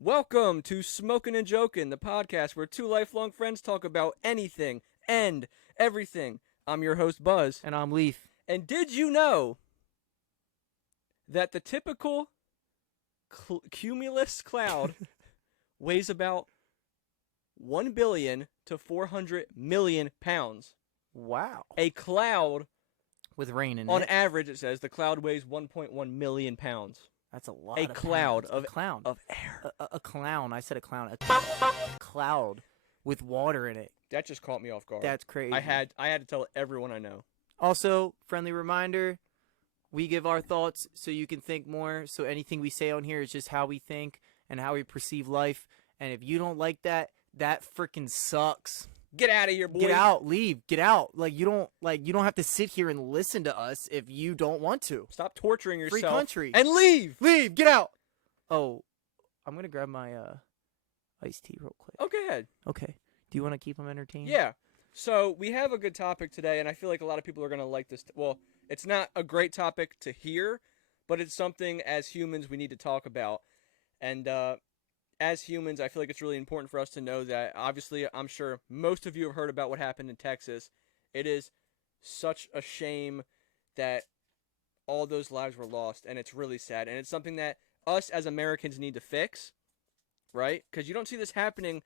Welcome to Smokin' and Jokin', the podcast where two lifelong friends talk about anything and everything. I'm your host, Buzz. And I'm Leaf. And did you know that the typical cumulus cloud weighs about 1 billion to 400 million pounds? Wow. A cloud, With rain in on it. average, it says the cloud weighs 1.1 million pounds. That's a lot A of cloud pounds. of a clown. of air. A clown. I said a clown. A cloud with water in it. That just caught me off guard. That's crazy. I had to tell everyone I know. Also, friendly reminder, we give our thoughts so you can think more. So anything we say on here is just how we think and how we perceive life. And if you don't like that, that freaking sucks. Get out of here, boy. Get out, leave, get out. You don't have to sit here and listen to us if you don't want to. Stop torturing yourself. Free country. And leave. Leave, get out. Oh, I'm going to grab my iced tea real quick. Oh, go ahead. Okay. Do you want to keep them entertained? Yeah. So we have a good topic today, and I feel like a lot of people are going to like this. Well, it's not a great topic to hear, but it's something as humans we need to talk about. And as humans, I feel like it's really important for us to know that, obviously, I'm sure most of you have heard about what happened in Texas. It is such a shame that all those lives were lost, and it's really sad. And it's something that us as Americans need to fix, right? Because you don't see this happening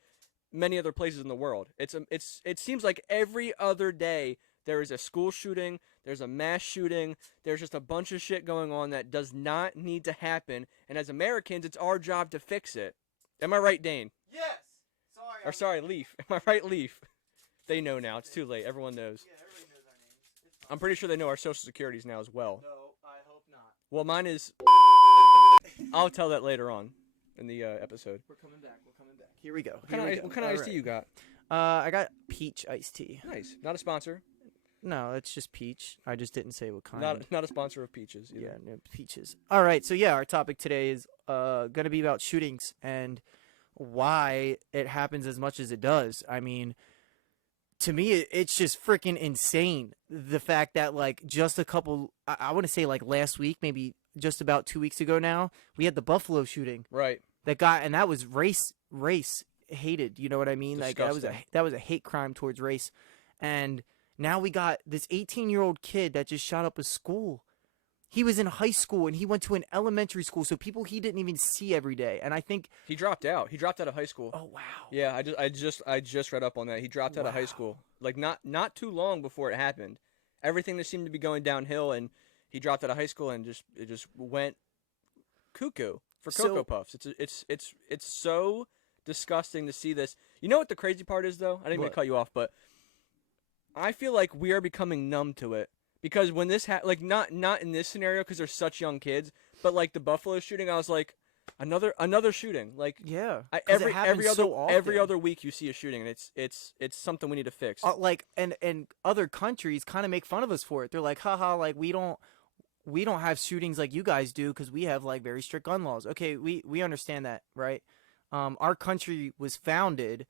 many other places in the world. It seems like every other day there is a school shooting, there's a mass shooting, there's just a bunch of shit going on that does not need to happen. And as Americans, it's our job to fix it. Am I right, Dane? Yes. Sorry, Leaf. Am I right, Leaf? They know now. It's too late. Everyone knows. Yeah, everybody knows our names. I'm pretty sure they know our social securities now as well. No, I hope not. Well, mine is. I'll tell that later on in the episode. We're coming back. Here we go. What kind of iced tea you got? I got peach iced tea. Nice. Not a sponsor. No, it's just peach. I just didn't say what kind. Not a sponsor of peaches. Either. Yeah, no, peaches. All right, so yeah, our topic today is going to be about shootings and why it happens as much as it does. I mean, to me, it's just freaking insane. The fact that just a couple, I want to say last week, maybe just about 2 weeks ago now, we had the Buffalo shooting. Right. And that was race hated. You know what I mean? Disgusting. That was a hate crime towards race, and now we got this 18-year-old kid that just shot up a school. He was in high school and he went to an elementary school, so people he didn't even see every day. And I think he dropped out. He dropped out of high school. Oh wow. Yeah, I just read up on that. He dropped out of high school. Not too long before it happened. Everything just seemed to be going downhill, and he dropped out of high school and it just went cuckoo for Cocoa Puffs. It's so disgusting to see this. You know what the crazy part is, though? I didn't mean to cut you off, but I feel like we are becoming numb to it. Because when this not in this scenario because they're such young kids, but the Buffalo shooting, I was like, another shooting. Yeah, every other week you see a shooting, and it's something we need to fix. And other countries kind of make fun of us for it. They're like, haha, we don't have shootings like you guys do because we have very strict gun laws. Okay, we understand that, right? Our country was founded,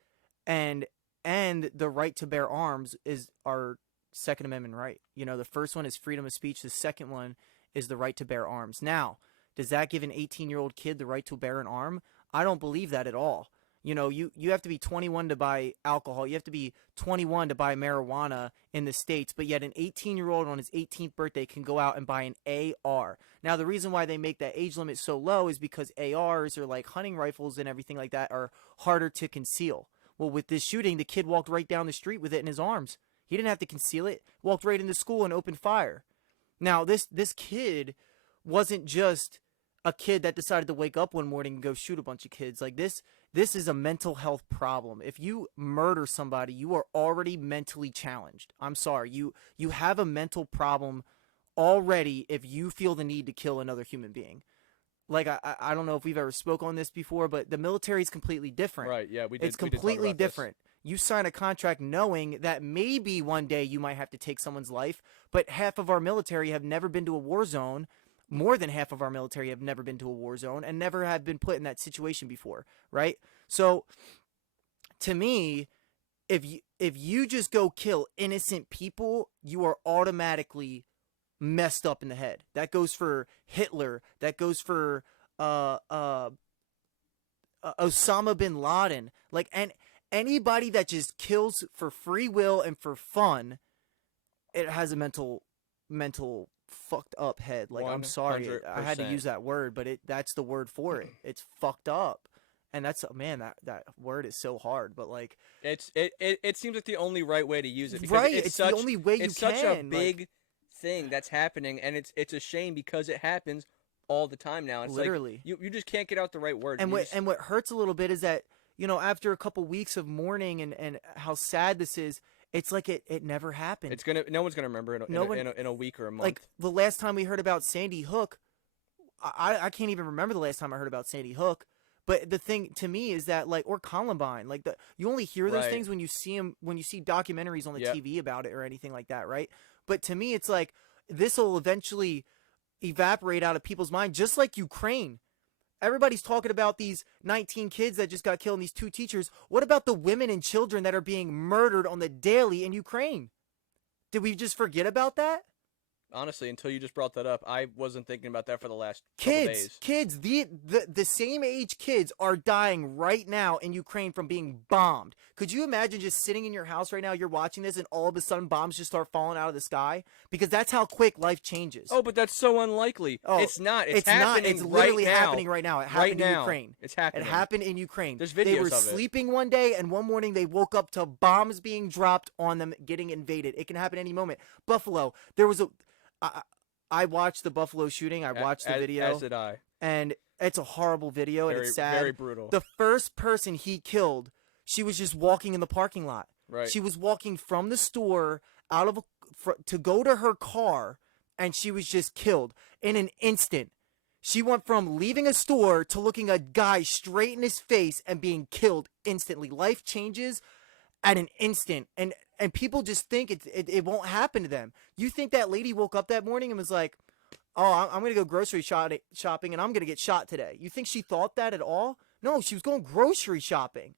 and the right to bear arms is our Second Amendment right. You know, the first one is freedom of speech. The second one is the right to bear arms. Now, does that give an 18-year-old kid the right to bear an arm? I don't believe that at all. You know, you have to be 21 to buy alcohol. You have to be 21 to buy marijuana in the States, but yet an 18-year-old on his 18th birthday can go out and buy an AR. Now, the reason why they make that age limit so low is because ARs or hunting rifles and everything like that are harder to conceal. Well, with this shooting, the kid walked right down the street with it in his arms. He didn't have to conceal it. Walked right into school and opened fire. Now, this kid wasn't just a kid that decided to wake up one morning and go shoot a bunch of kids. This is a mental health problem. If you murder somebody, you are already mentally challenged. I'm sorry. You have a mental problem already if you feel the need to kill another human being. I don't know if we've ever spoke on this before, but the military is completely different. Right, yeah, we did. It's completely different. You sign a contract knowing that maybe one day you might have to take someone's life, but half of our military have never been to a war zone. More than half of our military have never been to a war zone and never have been put in that situation before, right? So, to me, if you just go kill innocent people, you are automatically messed up in the head. That goes for Hitler. That goes for Osama bin Laden, like, and anybody that just kills for free will and for fun, it has a mental fucked up head. Like, I'm sorry, I had to 100%. use that word, but that's the word for it. It's fucked up. And that's, man, that word is so hard, but like, It seems like the only right way to use it because right, it's the only way you it's such a can, like, big thing that's happening, and it's a shame because it happens all the time now. It's like literally. you just can't get out the right words. And You what just, and what hurts a little bit is that, after a couple weeks of mourning and how sad this is, it's like it never happened. it's gonna no one's gonna remember in No one, in a week or a like, month. the last time we heard about Sandy Hook, I can't even remember the last time I heard about Sandy Hook. But the thing to me is that, like, or Columbine, like, you only hear those Right. things when you see them, when you see documentaries on the Yep. TV about it or anything like that, right? But to me, it's like this will eventually evaporate out of people's mind, just like Ukraine. Everybody's talking about these 19 kids that just got killed and these 2 teachers. What about the women and children that are being murdered on the daily in Ukraine? Did we just forget about that? Honestly, until you just brought that up, I wasn't thinking about that for the last couple Kids, days. kids, the same age kids are dying right now in Ukraine from being bombed. Could you imagine just sitting in your house right now, you're watching this, and all of a sudden bombs just start falling out of the sky? Because that's how quick life changes. Oh, but that's so unlikely. Oh, It's not. It's not. happening It's literally right now. happening right now. It Right happened in now. Ukraine. It's It happening. happened in Ukraine. There's They were videos of it. sleeping one day, and one morning they woke up to bombs being dropped on them, getting invaded. It can happen any moment. Buffalo, there was a. I watched the Buffalo shooting. I watched the video. As did I. And it's a horrible video, and it's sad. Very brutal. The first person he killed, she was just walking in the parking lot. Right. She was walking from the store out of to go to her car, and she was just killed in an instant. She went from leaving a store to looking a guy straight in his face and being killed instantly. Life changes at an instant, and people just think it won't happen to them. You think that lady woke up that morning and was like, "Oh, I'm gonna go grocery shopping, and I'm gonna get shot today." You think she thought that at all? No, she was going grocery shopping,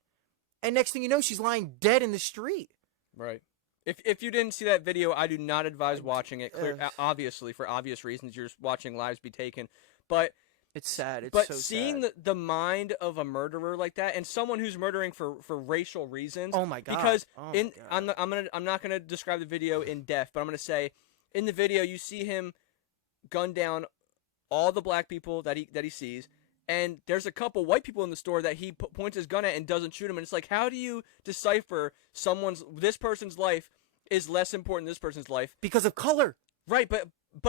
and next thing you know, she's lying dead in the street. Right. If you didn't see that video, I do not advise watching it. Obviously, for obvious reasons, you're watching lives be taken. But it's sad. It's but so seeing sad. the mind of a murderer like that, and someone who's murdering for racial reasons. Oh my god! Because oh my god. I'm not gonna describe the video in depth, but I'm gonna say in the video you see him gun down all the black people that he sees, and there's a couple white people in the store that he points his gun at and doesn't shoot him. And it's like, how do you decipher this person's life is less important than this person's life Because of color. Right, but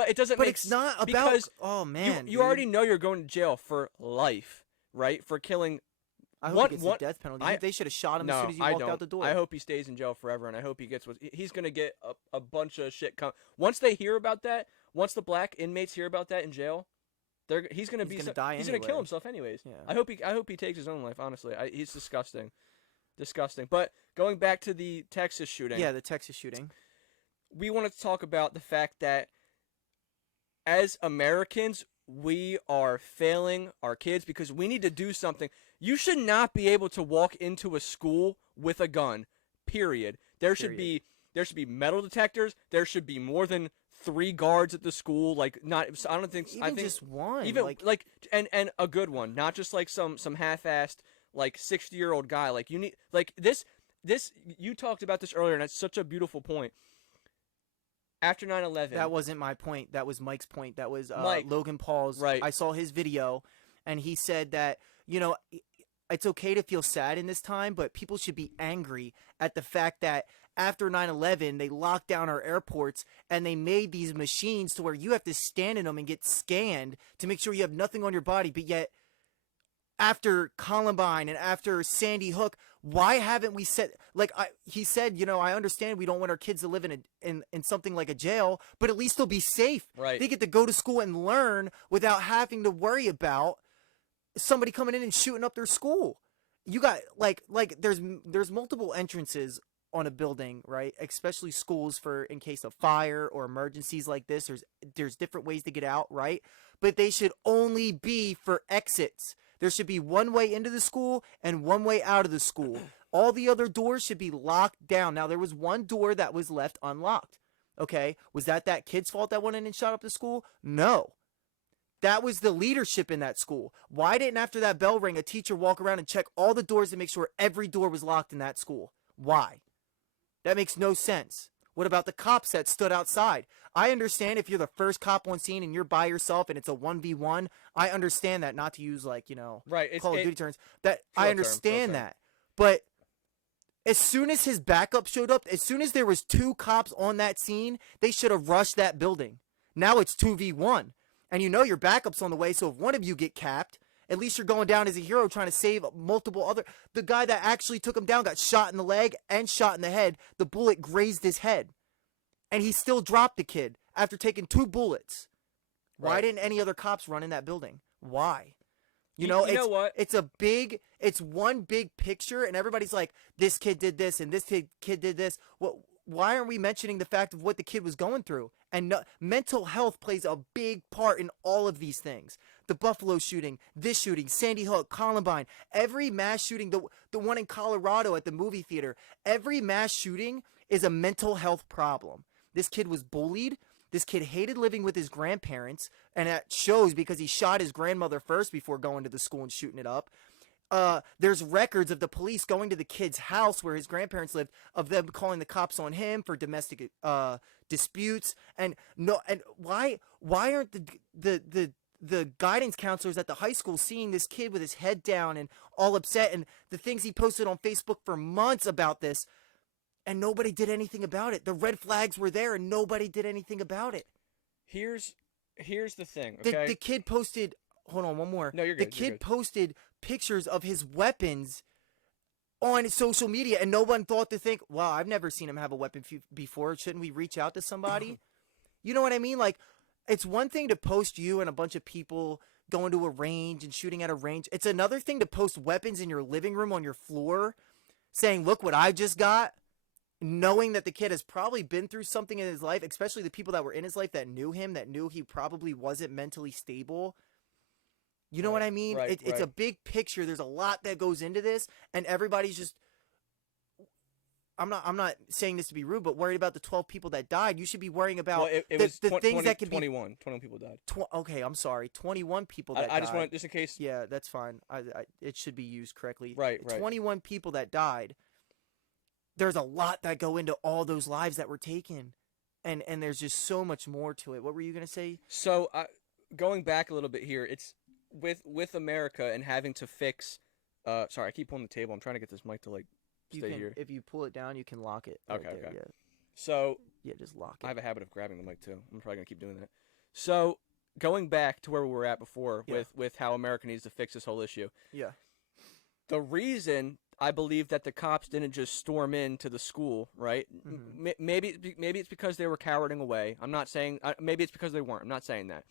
it doesn't But make it's not about. because Oh man, you already know you're going to jail for life, right? For killing. I hope he gets the death penalty. They should have shot him as soon as he I walked don't. out the door. I hope he stays in jail forever, and I hope he gets what he's going to get a bunch of shit. Once they hear about that, once the black inmates hear about that in jail, he's going to die. He's going to kill anyway. himself anyways. Yeah. I hope he takes his own life. Honestly, he's disgusting. But going back to the Texas shooting. Yeah, the Texas shooting. We wanted to talk about the fact that as Americans, we are failing our kids because we need to do something. You should not be able to walk into a school with a gun. Period. There should be metal detectors. There should be more than 3 guards at the school. Like I don't think Even I think just one. even like and a good one, not just like some half-assed like 60-year-old guy. Like you need like this you talked about this earlier, and it's such a beautiful point. After 9/11. That wasn't my point. That was Mike's point. That was Mike. Logan Paul's. Right. I saw his video, and he said that, it's okay to feel sad in this time, but people should be angry at the fact that after 9/11, they locked down our airports, and they made these machines to where you have to stand in them and get scanned to make sure you have nothing on your body. But yet, after Columbine and after Sandy Hook, why haven't we said, he said, I understand we don't want our kids to live in something like a jail, but at least they'll be safe. Right. They get to go to school and learn without having to worry about somebody coming in and shooting up their school. You got there's multiple entrances on a building, right? Especially schools for in case of fire or emergencies like this. There's different ways to get out, right? But they should only be for exits. There should be one way into the school and one way out of the school. All the other doors should be locked down. Now, there was one door that was left unlocked. Okay? Was that kid's fault that went in and shot up the school? No. That was the leadership in that school. Why didn't, after that bell rang, a teacher walk around and check all the doors and make sure every door was locked in that school? Why? That makes no sense. What about the cops that stood outside? I understand if you're the first cop on scene and you're by yourself and it's a 1v1. I understand that, not to use like, Right. Call of Duty terms. That I Field term, field understand term. that. But as soon as his backup showed up, as soon as there was 2 cops on that scene, they should have rushed that building. Now it's 2v1. And your backup's on the way, so if one of you get capped, at least you're going down as a hero trying to save multiple other. The guy that actually took him down got shot in the leg and shot in the head. The bullet grazed his head. And he still dropped the kid after taking 2 bullets. Why Right. didn't any other cops run in that building? Why? You know what? It's one big picture, and everybody's like, this kid did this, and this kid did this. Why aren't we mentioning the fact of what the kid was going through? And mental health plays a big part in all of these things. The Buffalo shooting, this shooting, Sandy Hook, Columbine, every mass shooting, the one in Colorado at the movie theater, every mass shooting is a mental health problem. This kid was bullied. This kid hated living with his grandparents, and that shows because he shot his grandmother first before going to the school and shooting it up. There's records of the police going to the kid's house where his grandparents lived, of them calling the cops on him for domestic disputes. And why aren't the guidance counselors at the high school seeing this kid with his head down and all upset, and the things he posted on Facebook for months about this, and nobody did anything about it? The red flags were there and nobody did anything about it. Here's the thing, okay? The kid posted, hold on, one more. No, you're good. The You're kid good. posted pictures of his weapons on social media, and no one thought to think, wow, I've never seen him have a weapon before. Shouldn't we reach out to somebody? You know what I mean? Like, it's one thing to post you and a bunch of people going to a range and shooting at a range. It's another thing to post weapons in your living room on your floor saying, look what I just got, knowing that the kid has probably been through something in his life, especially the people that were in his life that knew him, that knew he probably wasn't mentally stable. You know what I mean? Right, It's a big picture. There's a lot that goes into this, and everybody's just, I'm not saying this to be rude, but worried about the 12 people that died. You should be worrying about Well, it the was things 20, that could 21 people died. Okay, I'm sorry. 21 people that I just died. want, just in case. Yeah, that's fine. It should be used correctly. Right. 21 people that died. There's a lot that go into all those lives that were taken. And there's just so much more to it. What were you going to say? So, going back a little bit here, it's with America and having to fix. Sorry, I keep pulling the table. I'm trying to get this mic to stay here. If you pull it down, you can lock it. Right Okay. there, Okay. Yeah. So Yeah, just lock it. I have a habit of grabbing the mic too. I'm probably gonna keep doing that. So going back to where we were at before, Yeah. with how America needs to fix this whole issue. Yeah. The reason I believe that the cops didn't just storm into the school, right? Mm-hmm. Maybe it's because they were cowarding away. I'm not saying. Maybe it's because they weren't. I'm not saying that.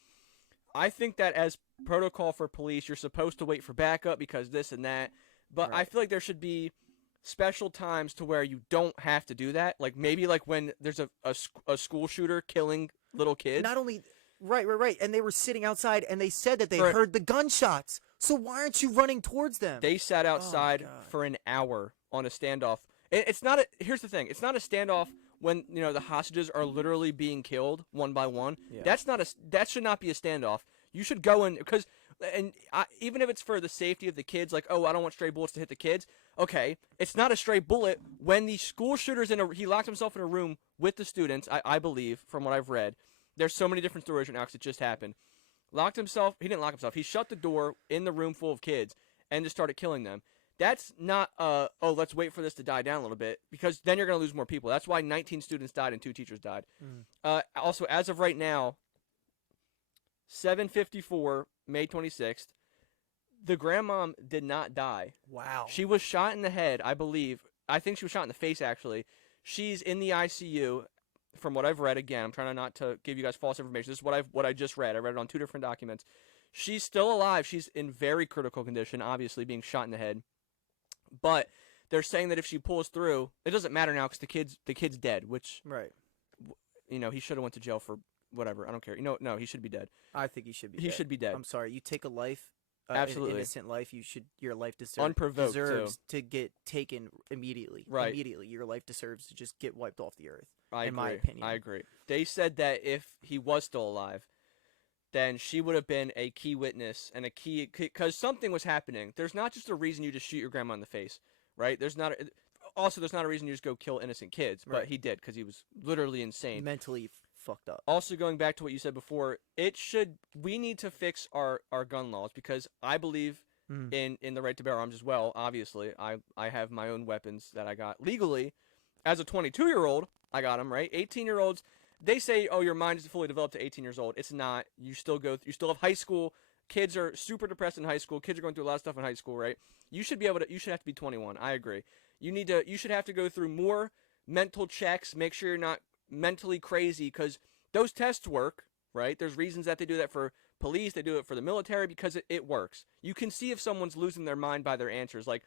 I think that as protocol for police, you're supposed to wait for backup because this and that. But I Right. feel like there should be special times to where you don't have to do that. Like maybe like when there's a school shooter killing little kids. Not only right. And they were sitting outside and they said that they Right. heard the gunshots. So why aren't you running towards them? They sat outside God. for an hour on a standoff. It's not a. Here's the thing. It's not a standoff when the hostages are literally being killed one by one. Yeah. That should not be a standoff. You should go in because even if it's for the safety of the kids, like, oh, I don't want stray bullets to hit the kids. Okay, it's not a stray bullet when the school shooter's he locked himself in a room with the students. I believe from what I've read. There's so many different stories right now because it just happened. Locked himself. He didn't lock himself. He shut the door in the room full of kids and just started killing them. That's not let's wait for this to die down a little bit because then you're going to lose more people. That's why 19 students died and 2 teachers died. Also, as of right now, 7:54, May 26th, the grandmom did not die. Wow. She was shot in the head, I believe. I think she was shot in the face, actually. She's in the ICU, from what I've read. Again, I'm trying not to give you guys false information. This is what I just read. I read it on 2 different documents. She's still alive. She's in very critical condition, obviously being shot in the head. But they're saying that if she pulls through, it doesn't matter now because the kid's dead. Which Right. he should have went to jail for whatever. I don't care. No, he should be dead. I think he should be. He dead. should be dead. I'm sorry. You take a life, Absolutely. an innocent life. Your life Unprovoked, deserves to get taken immediately. Right. Immediately, your life deserves to just get wiped off the earth. I in agree. my opinion. I agree. They said that if he was still alive, then she would have been a key witness and a key because something was happening. There's not just a reason you just shoot your grandma in the face, right? Also there's not a reason you just go kill innocent kids, but Right. he did because he was literally insane. Mentally fucked up. Also going back to what you said before, we need to fix our gun laws because I believe Mm. in the right to bear arms as well. Obviously, I have my own weapons that I got legally as a 22-year-old. I got them, right. 18-year-olds, they say, oh, your mind is fully developed to 18 years old. It's not. You still have high school. Kids are super depressed in high school. Kids are going through a lot of stuff in high school, right? You should have to be 21. I agree. You should have to go through more mental checks, make sure you're not mentally crazy, because those tests work, right? There's reasons that they do that for police, they do it for the military, because it works. You can see if someone's losing their mind by their answers, like,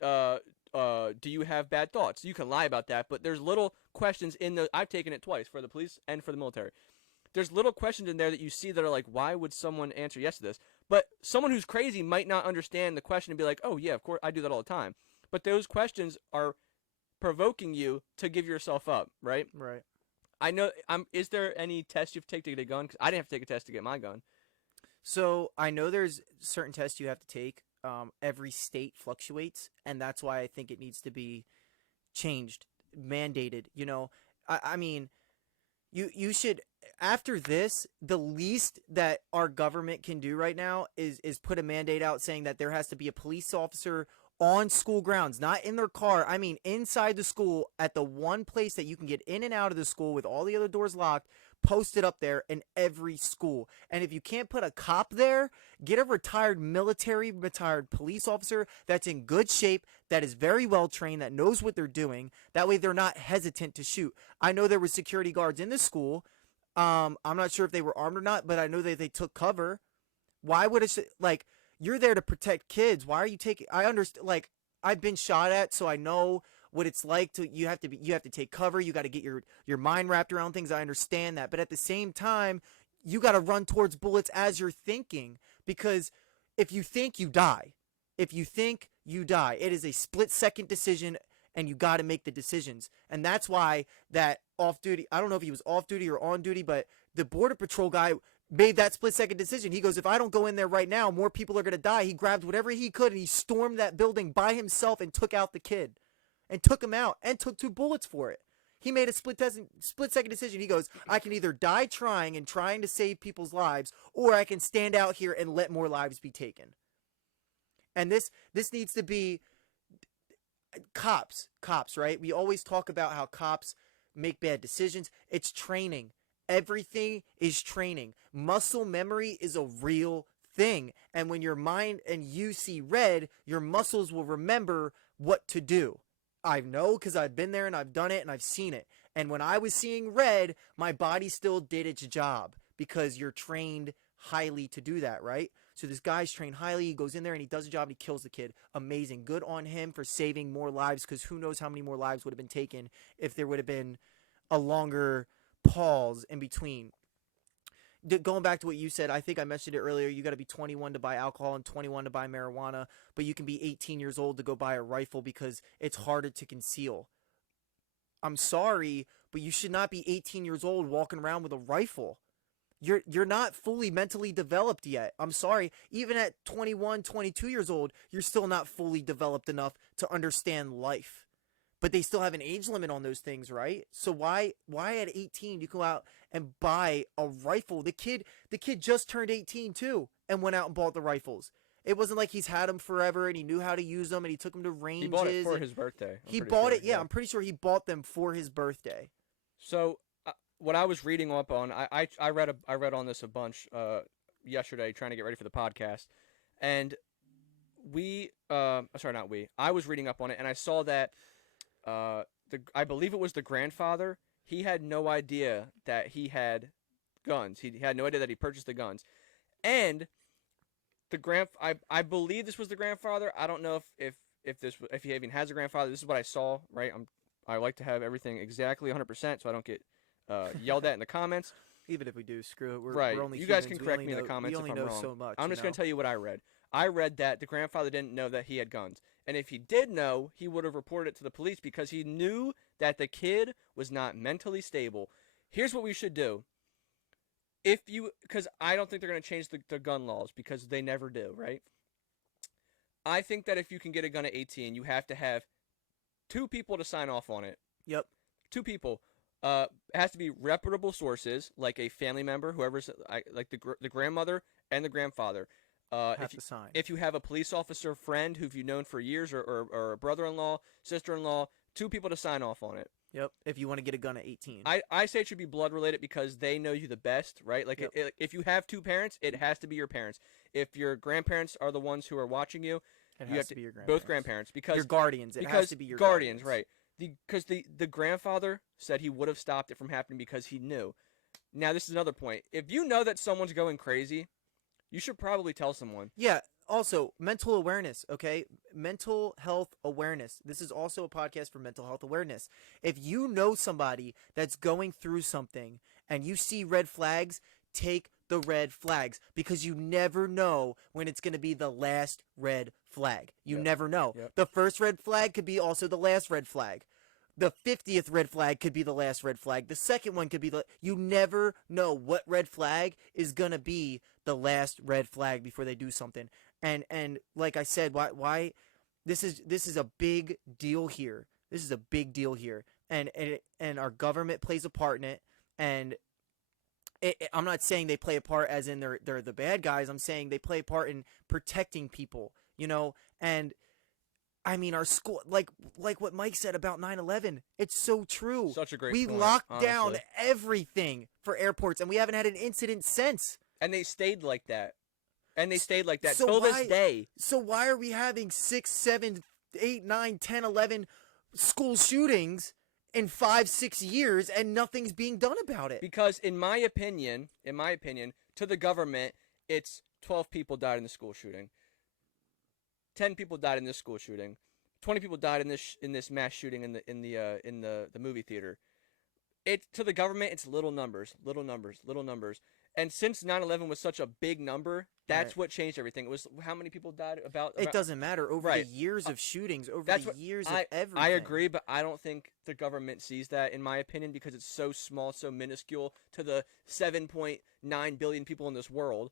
do you have bad thoughts? You can lie about that, but there's little questions I've taken it twice for the police and for the military. There's little questions in there that you see that are like, why would someone answer yes to this? But someone who's crazy might not understand the question and be like, oh yeah, of course, I do that all the time. But those questions are provoking you to give yourself up, right? Right. I know. Is there any test you've taken to get a gun? Because I didn't have to take a test to get my gun. So I know there's certain tests you have to take. Every state fluctuates, and that's why I think it needs to be changed, mandated. I mean, you should, after this, the least that our government can do right now is put a mandate out saying that there has to be a police officer on school grounds, not in their car. I mean, inside the school, at the one place that you can get in and out of the school with all the other doors locked, posted up there in every school. And if you can't put a cop there, get a retired police officer that's in good shape, that is very well trained, that knows what they're doing. That way they're not hesitant to shoot. I know there were security guards in the school. I'm not sure if they were armed or not, but I know that they took cover. Why would it, like, you're there to protect kids. Why are you taking, I understand, like, I've been shot at, so I know what it's like you have to take cover. You got to get your mind wrapped around things. I understand that. But at the same time, you got to run towards bullets as you're thinking, because if you think, you die. If you think, you die. It is a split-second decision, and you got to make the decisions. And that's why that off-duty, I don't know if he was off-duty or on-duty, but the Border Patrol guy made that split-second decision. He goes, if I don't go in there right now, more people are going to die. He grabbed whatever he could, and he stormed that building by himself and took out the kid. And took him out, and took 2 bullets for it. He made a split-second decision. He goes, I can either die trying to save people's lives, or I can stand out here and let more lives be taken. And this needs to be cops, right? We always talk about how cops make bad decisions. It's training. Everything is training. Muscle memory is a real thing. And when your mind and you see red, your muscles will remember what to do. I know, because I've been there and I've done it and I've seen it. And when I was seeing red, my body still did its job, because you're trained highly to do that, right? So this guy's trained highly. He goes in there and he does a job and he kills the kid. Amazing. Good on him for saving more lives, because who knows how many more lives would have been taken if there would have been a longer pause in between. Going back to what you said, I think I mentioned it earlier, you got to be 21 to buy alcohol and 21 to buy marijuana, but you can be 18 years old to go buy a rifle because it's harder to conceal. I'm sorry, but you should not be 18 years old walking around with a rifle. You're not fully mentally developed yet. I'm sorry. Even at 21, 22 years old, you're still not fully developed enough to understand life. But they still have an age limit on those things, right? So why at 18 you go out and buy a rifle? The kid just turned 18 too and went out and bought the rifles. It wasn't like he's had them forever and he knew how to use them and he took them to ranges. He bought it for his birthday. He bought it, yeah. I'm pretty sure he bought them for his birthday. So what I was reading up on, I read on this a bunch yesterday, trying to get ready for the podcast, and I was reading up on it and I saw that. I believe it was the grandfather. He had no idea that he had guns. He had no idea that he purchased the guns, and I believe this was the grandfather. I don't know if he even has a grandfather. This is what I saw. Right. I like to have everything exactly 100%, so I don't get yelled at in the comments. Even if we do, screw it. We're only you humans. guys can correct me in the comments if I'm wrong. So much, I'm just going to tell you what I read. I read that the grandfather didn't know that he had guns. And if he did know, he would have reported it to the police because he knew that the kid was not mentally stable. Here's what we should do. if you, because I don't think they're going to change the gun laws because they never do, right? I think that if you can get a gun at 18, you have to have two people to sign off on it. Yep. Two people. It has to be reputable sources, like a family member, whoever's like the grandmother and the grandfather. Have to sign. If you have a police officer friend who you've known for years, or a brother-in-law, sister-in-law, two people to sign off on it. Yep. If you want to get a gun at 18. I say it should be blood related because they know you the best, right? Like Yep. if you have two parents, it has to be your parents. If your grandparents are the ones who are watching you, It you has have to be your both grandparents. grandparents because Your guardians. It because has to be your guardians, right? Because the grandfather said he would have stopped it from happening because he knew. Now this is another point. If you know that someone's going crazy, you should probably tell someone. Yeah. Also, mental awareness, okay? Mental health awareness. This is also a podcast for mental health awareness. If you know somebody that's going through something and you see red flags, take the red flags because you never know when it's going to be the last red flag. You Yep. never know. Yep. The first red flag could be also the last red flag. The 50th red flag could be the last red flag. The second one could be you never know what red flag is going to be the last red flag before they do something. And like I said, why this is a big deal here. This is a big deal here. And our government plays a part in it. And I'm not saying they play a part as in they're the bad guys. I'm saying they play a part in protecting people, and I mean, our school, like what Mike said about 9/11, it's so true. Such a great We point, locked down honestly. everything for airports, and we haven't had an incident since. And they stayed like that. And they stayed like that So till why- this day. So why are we having 6, 7, 8, 9, 10, 11 school shootings in 5, 6 years, and nothing's being done about it? Because in my opinion, to the government, it's 12 people died in the school shooting. 10 people died in this school shooting. 20 people died in this mass shooting in the movie theater. It to the government, it's little numbers. And since 9/11 was such a big number, that's Right. what changed everything. It was how many people died It doesn't matter. Over Right. the years of shootings, over That's the what years I of everything. I agree, but I don't think the government sees that, in my opinion, because it's so small, so minuscule to the 7.9 billion people in this world.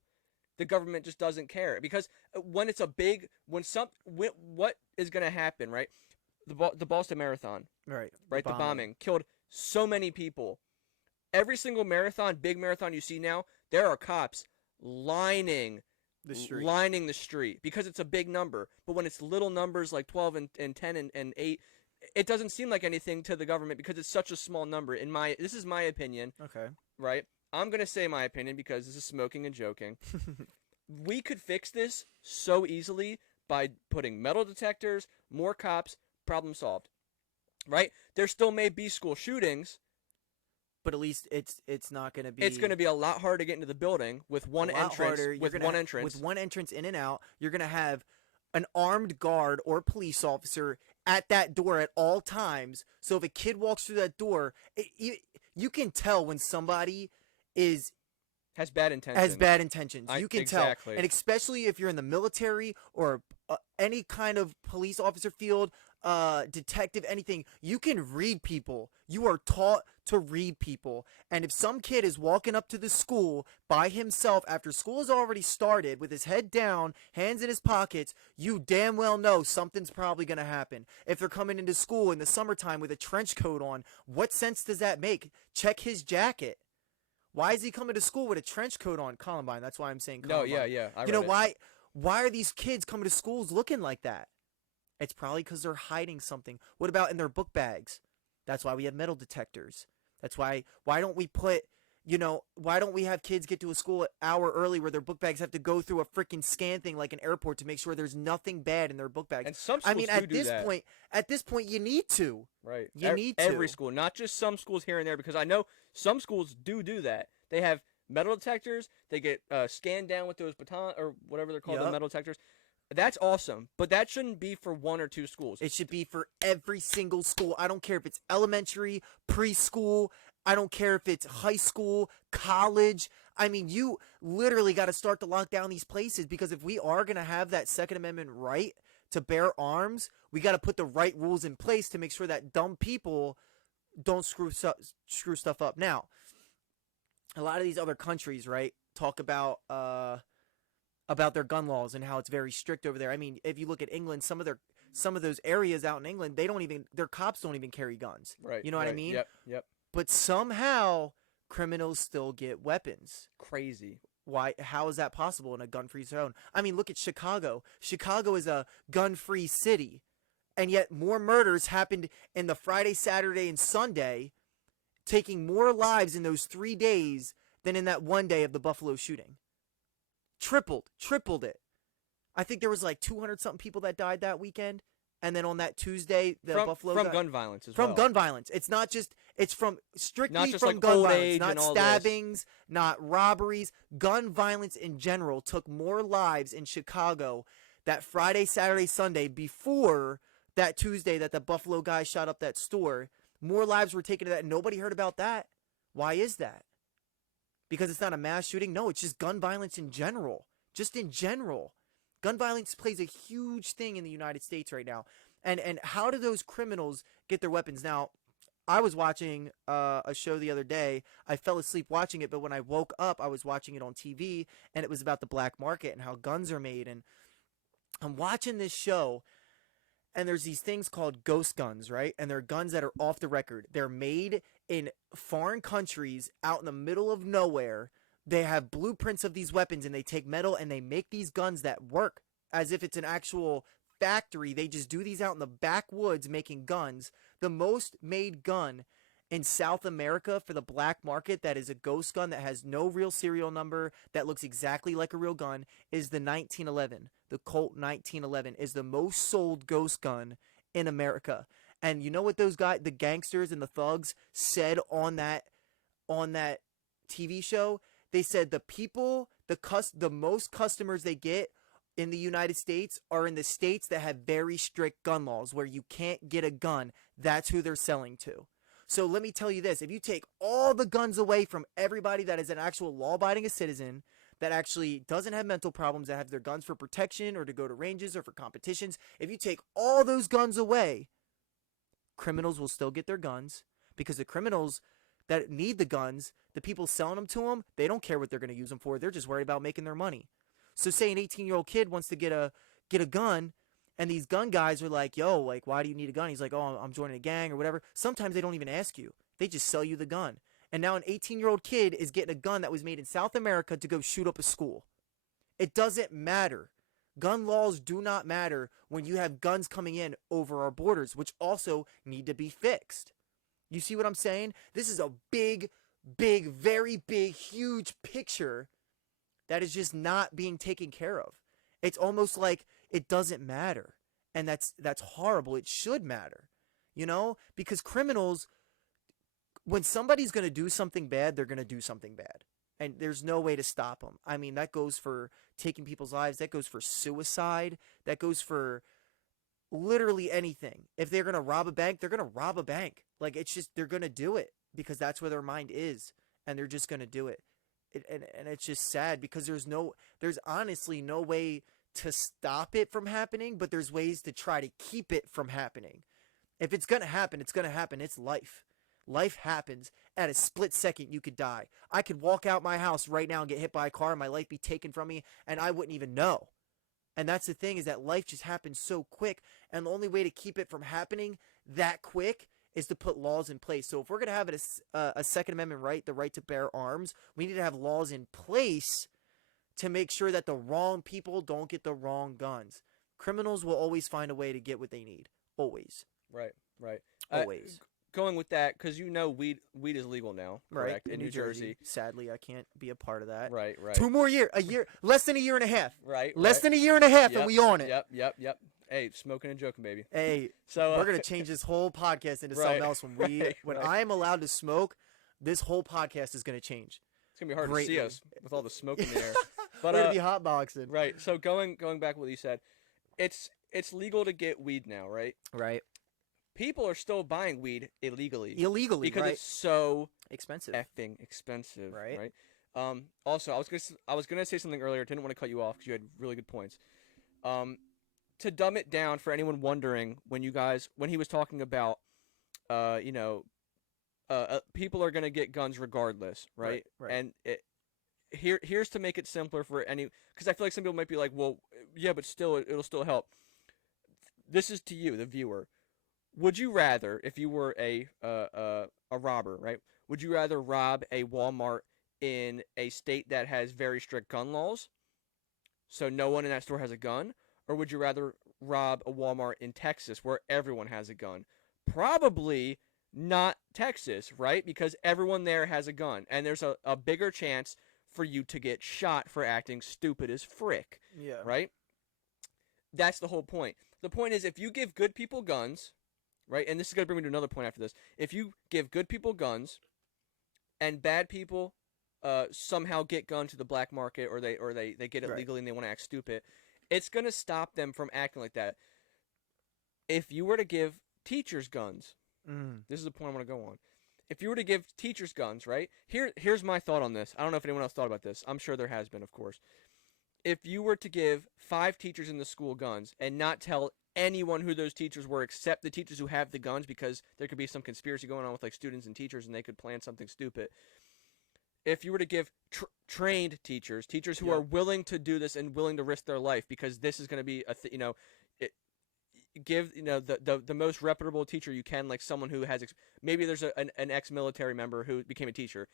The government just doesn't care because when it's a big, what is going to happen, right? The Boston Marathon, Right. right? The bombing killed so many people. Every single marathon, big marathon you see now, there are cops lining The street. lining the street because it's a big number. But when it's little numbers like 12 and 10 and 8, it doesn't seem like anything to the government because it's such a small number. This is my opinion, Okay. right? I'm going to say my opinion because this is smoking and joking. We could fix this so easily by putting metal detectors, more cops, problem solved. Right? There still may be school shootings. But at least it's not going to be. It's going to be a lot harder to get into the building with one a lot entrance. harder. With one entrance. With one entrance in and out, you're going to have an armed guard or police officer at that door at all times. So if a kid walks through that door, you can tell when somebody has bad intentions. has bad intentions. You can exactly. tell. And especially if you're in the military or any kind of police officer field, detective, anything, you can read people. You are taught to read people. And if some kid is walking up to the school by himself after school has already started with his head down, hands in his pockets, you damn well know something's probably going to happen. If they're coming into school in the summertime with a trench coat on, what sense does that make? Check his jacket. Why is he coming to school with a trench coat on? Columbine. That's why I'm saying Columbine. No, yeah. You know why? Why are these kids coming to schools looking like that? It's probably because they're hiding something. What about in their book bags? That's why we have metal detectors. That's why don't we put, why don't we have kids get to a school an hour early where their book bags have to go through a freaking scan thing like an airport to make sure there's nothing bad in their book bags? And some schools at do that. this point, you need to. Right. You need to. Every school, not just some schools here and there, because I know some schools do that. They have metal detectors. They get scanned down with those baton or whatever they're called, the Yup. metal detectors. That's awesome, but that shouldn't be for one or two schools. It should be for every single school. I don't care if it's elementary, preschool. I don't care if it's high school, college. I mean, you literally got to start to lock down these places because if we are going to have that Second Amendment right to bear arms, we got to put the right rules in place to make sure that dumb people don't screw stuff up. Now, a lot of these other countries, right, talk about their gun laws and how it's very strict over there. I mean, if you look at England, some of those areas out in England, they don't even their cops don't even carry guns. Right, You know what I right. mean? Yep, yep. But somehow criminals still get weapons. Crazy. Why? How is that possible in a gun-free zone? I mean, look at Chicago. Chicago is a gun-free city, and yet more murders happened in the Friday, Saturday, and Sunday, taking more lives in those 3 days than in that one day of the Buffalo shooting. Tripled it. I think there was like 200 something people that died that weekend, and then on that Tuesday, the Buffalo from guy, gun violence as from well. gun violence. It's not just it's from Not strictly just from like gun old violence, age not and all this. stabbings, not robberies. Gun violence in general took more lives in Chicago that Friday, Saturday, Sunday before that Tuesday that the Buffalo guy shot up that store. More lives were taken to that, and nobody heard about that. Why is that? Because it's not a mass shooting? No, it's just gun violence in general. Just in general. Gun violence plays a huge thing in the United States right now. And how do those criminals get their weapons? Now, I was watching a show the other day. I fell asleep watching it, but when I woke up, I was watching it on TV, and it was about the black market and how guns are made. And I'm watching this show, and there's these things called ghost guns, right? And they're guns that are off the record. They're made in foreign countries out in the middle of nowhere. They have blueprints of these weapons, and they take metal and they make these guns that work as if it's an actual factory. They just do these out in the backwoods making guns. The most made gun in South America for the black market that is a ghost gun that has no real serial number, that looks exactly like a real gun, is the 1911. The Colt 1911 is the most sold ghost gun in America. And you know what those guys, the gangsters and the thugs, said on that TV show? They said the most customers they get in the United States are in the states that have very strict gun laws where you can't get a gun. That's who they're selling to. So let me tell you this. If you take all the guns away from everybody that is an actual law-abiding citizen, that actually doesn't have mental problems, that have their guns for protection or to go to ranges or for competitions, if you take all those guns away, criminals will still get their guns, because the criminals that need the guns, the people selling them to them, they don't care what they're going to use them for. They're just worried about making their money. So say an 18-year-old kid wants to get a gun, and these gun guys are like, yo, like, why do you need a gun? He's like, oh, I'm joining a gang or whatever. Sometimes they don't even ask you. They just sell you the gun. And now an 18-year-old kid is getting a gun that was made in South America to go shoot up a school. It doesn't matter. Gun laws do not matter when you have guns coming in over our borders, which also need to be fixed. You see what I'm saying? This is a big, very big, huge picture that is just not being taken care of. It's almost like it doesn't matter. And that's horrible. It should matter. You know? Because criminals, when somebody's going to do something bad, they're going to do something bad. And there's no way to stop them. I mean, that goes for taking people's lives. That goes for suicide. That goes for literally anything. If they're going to rob a bank, they're going to rob a bank. Like, it's just, they're going to do it because that's where their mind is. And they're just going to do it. And it's just sad because there's honestly no way to stop it from happening, but there's ways to try to keep it from happening. If it's going to happen, it's going to happen. It's life. Life happens. At a split second, you could die. I could walk out my house right now and get hit by a car and my life be taken from me, and I wouldn't even know. And that's the thing, is that life just happens so quick, and the only way to keep it from happening that quick is to put laws in place. So if we're going to have a Second Amendment right, the right to bear arms, we need to have laws in place to make sure that the wrong people don't get the wrong guns. Criminals will always find a way to get what they need. Always. Right, right. Always. Going with that, because you know weed is legal now, correct? Right, in New Jersey. Sadly, I can't be a part of that. Right, right. 2 more years, less than a year and a half. Right, less right. than a year and a half, Yep, and we on it. Yep. Hey, smoking and joking, baby. Hey, so we're gonna change this whole podcast into something else when I am allowed to smoke. This whole podcast is gonna change. It's gonna be hard to see us with all the smoke in the air. But we're gonna be hotboxing. Right. So going back to what you said, it's legal to get weed now, right? Right. People are still buying weed illegally. Because right. it's so expensive. Effing expensive. Right. Also, I was gonna say something earlier. Didn't want to cut you off because you had really good points. To dumb it down for anyone wondering, when he was talking about, people are gonna get guns regardless, Right, right? right. And here's to make it simpler for any, because I feel like some people might be like, well, yeah, but still, it'll still help. This is to you, the viewer. Would you rather, if you were a robber, right? Would you rather rob a Walmart in a state that has very strict gun laws, so no one in that store has a gun, or would you rather rob a Walmart in Texas where everyone has a gun? Probably not Texas, right? Because everyone there has a gun, and there's a bigger chance for you to get shot for acting stupid as frick, Yeah. right? That's the whole point. The point is, if you give good people guns, right? And this is going to bring me to another point after this. If you give good people guns and bad people somehow get guns to the black market, or they get it Right. legally and they want to act stupid, it's going to stop them from acting like that. If you were to give teachers guns, Mm. this is the point I want to go on. If you were to give teachers guns, right? Here's my thought on this. I don't know if anyone else thought about this. I'm sure there has been, of course. If you were to give 5 teachers in the school guns and not tell anyone who those teachers were except the teachers who have the guns, because there could be some conspiracy going on with like students and teachers and they could plan something stupid. If you were to give trained teachers, teachers who are Yep. willing to do this and willing to risk their life, because this is going to be it, give the most reputable teacher you can, like someone who has maybe there's an ex-military member who became a teacher.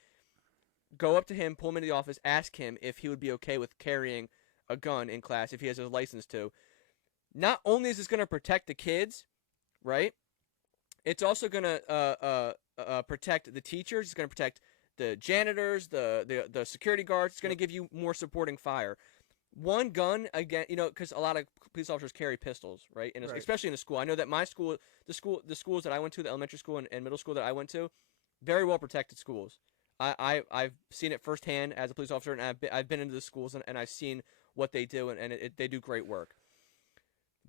Go up to him, pull him into the office, ask him if he would be okay with carrying a gun in class if he has a license to. Not only is this going to protect the kids, right? It's also going to protect the teachers. It's going to protect the janitors, the security guards. It's going to Yep. give you more supporting fire. One gun again, because a lot of police officers carry pistols, right? Right. Especially in a school. I know that my school, the schools that I went to, the elementary school and middle school that I went to, very well protected schools. I've seen it firsthand as a police officer, and I've been into the schools and I've seen what they do, and they do great work.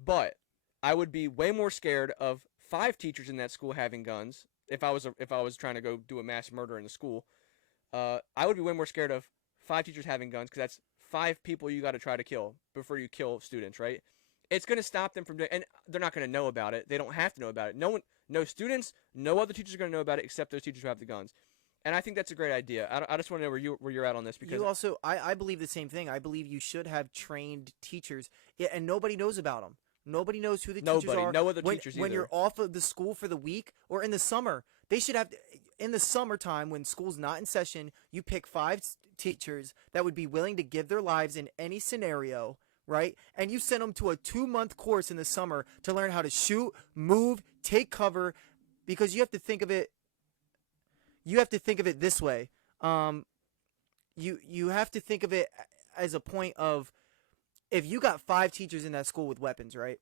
But I would be way more scared of 5 teachers in that school having guns if I was trying to go do a mass murder in the school. I would be way more scared of 5 teachers having guns, because that's 5 people you got to try to kill before you kill students, right? It's going to stop them from doing, and they're not going to know about it. They don't have to know about it. No one, no students, no other teachers are going to know about it except those teachers who have the guns. And I think that's a great idea. I just want to know where you're at on this, because You also, I believe the same thing. I believe you should have trained teachers, yeah, and nobody knows about them. Nobody knows who the teachers nobody, are. no other When teachers when either. you're off of the school for the week or in the summer, they should have in the summertime when school's not in session. You pick teachers that would be willing to give their lives in any scenario, right? And you send them to a 2 month course in the summer to learn how to shoot, move, take cover, because you have to think of it. You have to think of it this way. Um, you have to think of it as a point of, if you got 5 teachers in that school with weapons, right?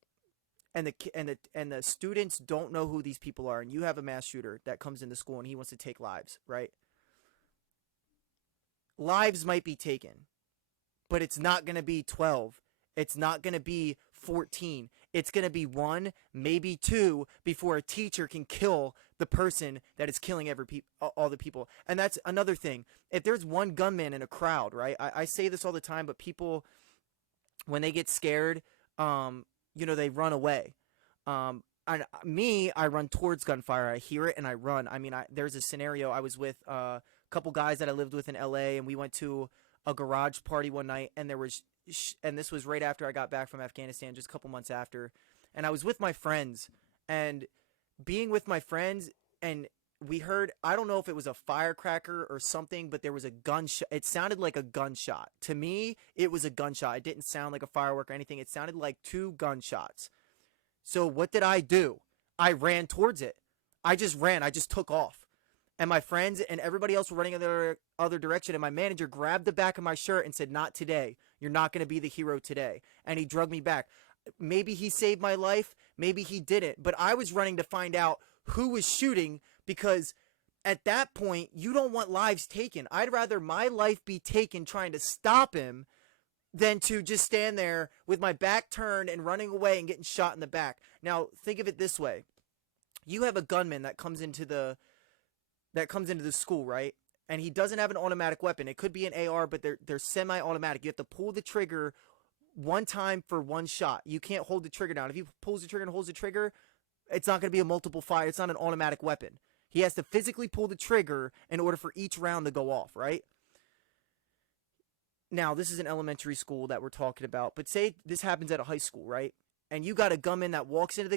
And the students don't know who these people are, and you have a mass shooter that comes into school and he wants to take lives, right? Lives might be taken, but it's not going to be 12. It's not going to be 14. It's going to be 1, maybe 2 before a teacher can kill the person that is killing all the people. And that's another thing. If there's one gunman in a crowd, right? I say this all the time, but people, when they get scared, they run away. I run towards gunfire. I hear it and I run. I mean, there's a scenario. I was with a couple guys that I lived with in LA, and we went to a garage party one night, and and this was right after I got back from Afghanistan, just a couple months after, and I was with my friends, and being with my friends, and we heard, I don't know if it was a firecracker or something, but there was a gunshot. It sounded like a gunshot. To me, it was a gunshot. It didn't sound like a firework or anything. It sounded like 2 gunshots. So what did I do? I ran towards it. I just ran. I just took off. And my friends and everybody else were running in the other direction. And my manager grabbed the back of my shirt and said, "Not today. You're not going to be the hero today." And he drugged me back. Maybe he saved my life. Maybe he didn't. But I was running to find out who was shooting, because at that point, you don't want lives taken. I'd rather my life be taken trying to stop him than to just stand there with my back turned and running away and getting shot in the back. Now, think of it this way. You have a gunman that comes into the school, right? And he doesn't have an automatic weapon. It could be an AR, but they're semi-automatic. You have to pull the trigger one time for one shot. You can't hold the trigger down. If he pulls the trigger and holds the trigger, it's not going to be a multiple fire. It's not an automatic weapon. He has to physically pull the trigger in order for each round to go off, right? Now, this is an elementary school that we're talking about, but say this happens at a high school, right? And you got a gunman that walks into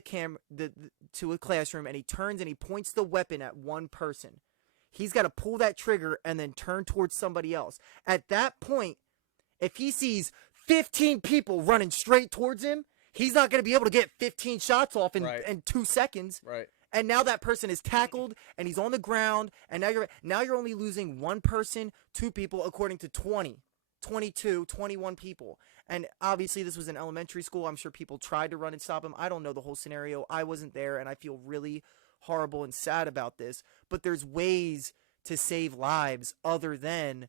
to a classroom, and he turns and he points the weapon at one person. He's got to pull that trigger and then turn towards somebody else. At that point, if he sees 15 people running straight towards him, he's not going to be able to get 15 shots off Right. in 2 seconds. Right. And now that person is tackled and he's on the ground, and now you're only losing one person, two people, according to 20, 22, 21 people. And obviously this was an elementary school. I'm sure people tried to run and stop him. I don't know the whole scenario. I wasn't there, and I feel really horrible and sad about this. But there's ways to save lives other than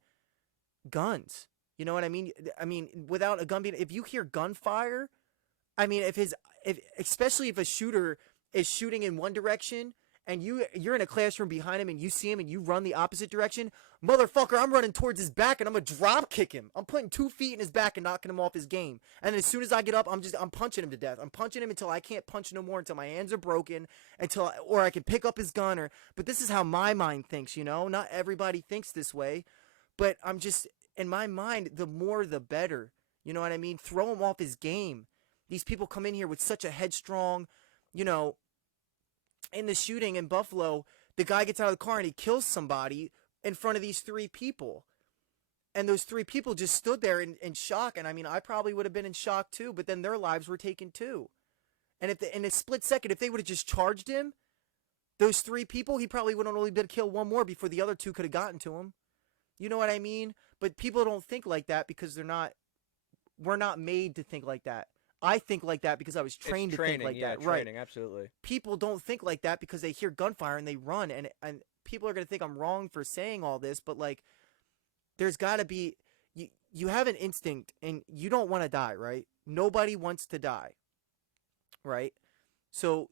guns. You know what I mean? I mean, without a gun being, if you hear gunfire, I mean, if especially if a shooter is shooting in one direction and you're in a classroom behind him and you see him and you run the opposite direction, motherfucker, I'm running towards his back and I'm gonna drop kick him. I'm putting 2 feet in his back and knocking him off his game. And then as soon as I get up, I'm punching him to death. I'm punching him until I can't punch no more, until my hands are broken, or I can pick up his gun. But this is how my mind thinks, you know. Not everybody thinks this way, but I'm just, in my mind, the more the better. You know what I mean? Throw him off his game. These people come in here with such a headstrong, you know. In the shooting in Buffalo, the guy gets out of the car and he kills somebody in front of these 3 people. And those 3 people just stood there in shock. And I mean, I probably would have been in shock too, but then their lives were taken too. And in a split second, if they would have just charged him, those 3 people, he probably would have only been killed one more before the other 2 could have gotten to him. You know what I mean? But people don't think like that because we're not made to think like that. I think like that because I was trained to think like that. Training, right. Absolutely. People don't think like that because they hear gunfire and they run. And people are going to think I'm wrong for saying all this, but like, there's got to be, you have an instinct and you don't want to die, right? Nobody wants to die, right? So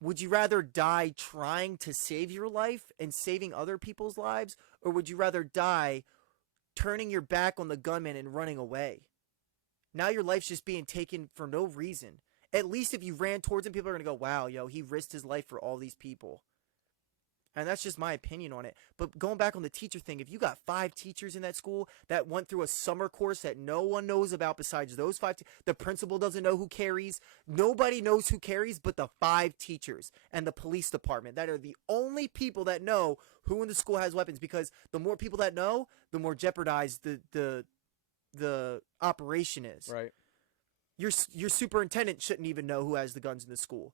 would you rather die trying to save your life and saving other people's lives? Or would you rather die turning your back on the gunman and running away? Now your life's just being taken for no reason. At least if you ran towards him, people are going to go, wow, yo, he risked his life for all these people. And that's just my opinion on it. But going back on the teacher thing, if you got 5 teachers in that school that went through a summer course that no one knows about besides those 5, the principal doesn't know who carries. Nobody knows who carries but the 5 teachers and the police department. That are the only people that know who in the school has weapons, because the more people that know, the more jeopardized the operation is. Right. Your superintendent shouldn't even know who has the guns in the school.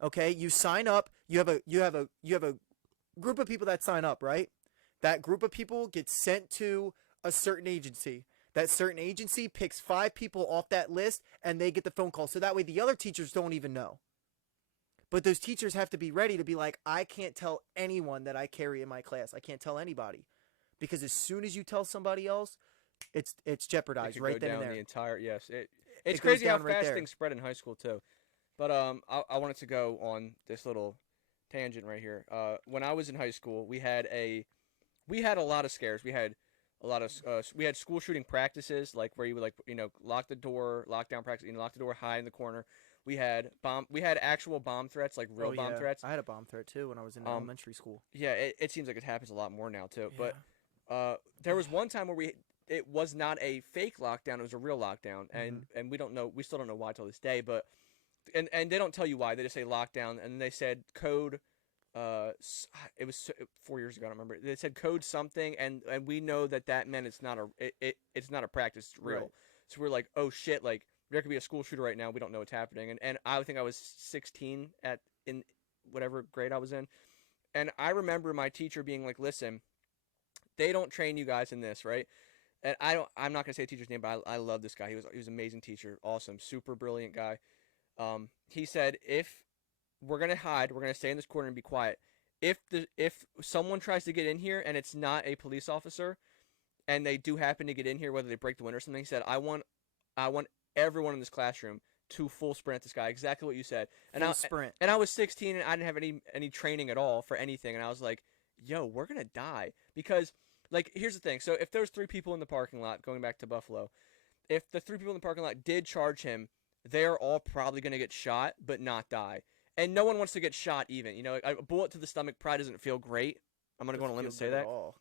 Okay, you sign up. You have a group of people that sign up, right? That group of people gets sent to a certain agency. That certain agency picks 5 people off that list, and they get the phone call. So that way, the other teachers don't even know. But those teachers have to be ready to be like, I can't tell anyone that I carry in my class. I can't tell anybody, because as soon as you tell somebody else, it's jeopardized right then and there. The entire it's It crazy goes how down right fast there. things spread in high school too. But I wanted to go on this little tangent right here. When I was in high school, we had a lot of scares. We had a lot of we had school shooting practices, like where you would lock the door, lockdown practice, lock the door, hide in the corner. We had actual bomb threats, like real bomb threats. I had a bomb threat too when I was in elementary school. Yeah, it seems like it happens a lot more now too. Yeah. But there was one time where it was not a fake lockdown; it was a real lockdown, and we still don't know why till this day. But and they don't tell you why; they just say lockdown, and they said code. It was 4 years ago. I don't remember. They said code something, and we know that meant it's not a practice. It's real. Right. So we're like, oh shit! Like there could be a school shooter right now. We don't know what's happening. And I think I was 16 in whatever grade I was in, and I remember my teacher being like, listen, they don't train you guys in this, right? And I'm not gonna say the teacher's name, but I love this guy. He was an amazing teacher, awesome, super brilliant guy. He said, if we're gonna hide, we're gonna stay in this corner and be quiet. If someone tries to get in here and it's not a police officer, and they do happen to get in here, whether they break the window or something, he said, I want everyone in this classroom to full sprint this guy. Exactly what you said. Sprint. And I was 16 and I didn't have any training at all for anything, and I was like, yo, we're gonna die. Because, like, here's the thing. So if there's 3 people in the parking lot, going back to Buffalo, if the 3 people in the parking lot did charge him, they're all probably gonna get shot but not die. and no one wants to get shot. Even a bullet to the stomach probably doesn't feel great. I'm gonna go on a Doesn't limb feel and say good at that, all.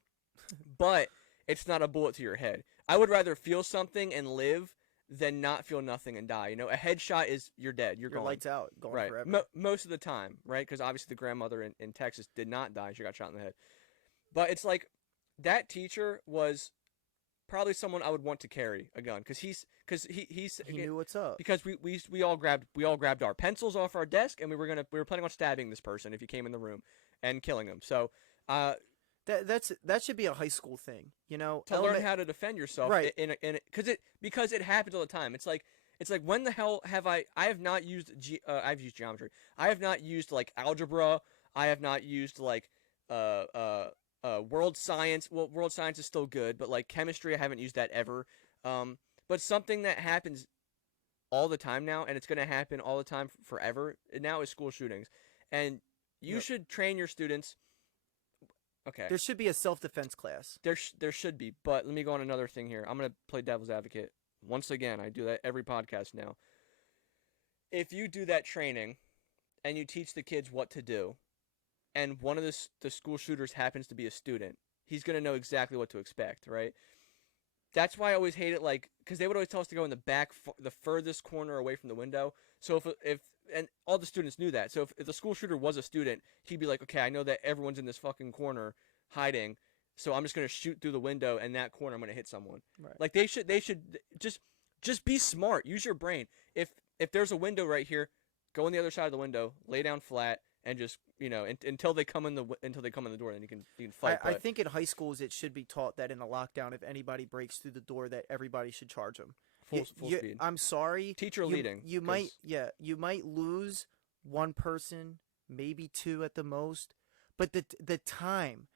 but it's not a bullet to your head. I would rather feel something and live than not feel nothing and die. A headshot is you're dead, you're Your gone. lights out, gone Right. forever. Most of the time, right? Because obviously the grandmother in Texas did not die; she got shot in the head. But it's like that teacher was probably someone I would want to carry a gun he's He knew what's up. because we all grabbed our pencils off our desk and we were planning on stabbing this person if he came in the room and killing him. So uh, That should be a high school thing, to learn how to defend yourself Right. because it happens all the time. It's like when the hell have I have not used I've used geometry. I have not used like algebra. I have not used like uh uh world science. Well, world science is still good, but like chemistry I haven't used that ever. But something that happens all the time now, and it's going to happen all the time forever now, is school shootings. And you Yep. should train your students. Okay, There should be a self-defense class. there should be, but let me go on another thing here. I'm gonna play devil's advocate once again. I do that every podcast now. If you do that training and you teach the kids what to do, and one of the school shooters happens to be a student, he's gonna know exactly what to expect, right? That's why I always hate it, like, because they would always tell us to go in the back, the furthest corner away from the window. So if and all the students knew that. So if the school shooter was a student, he'd be like, okay, I know that everyone's in this fucking corner hiding, so I'm just gonna shoot through the window, and that corner I'm gonna hit someone. Right. Like they should just be smart. Use your brain. If there's a window right here, go on the other side of the window, lay down flat, and just until they come in the door, then you can fight. I think in high schools it should be taught that in a lockdown, if anybody breaks through the door, that everybody should charge them. full speed. I'm sorry. Teacher you, leading. You might, yeah, you might lose one person, maybe two at the most, but the time,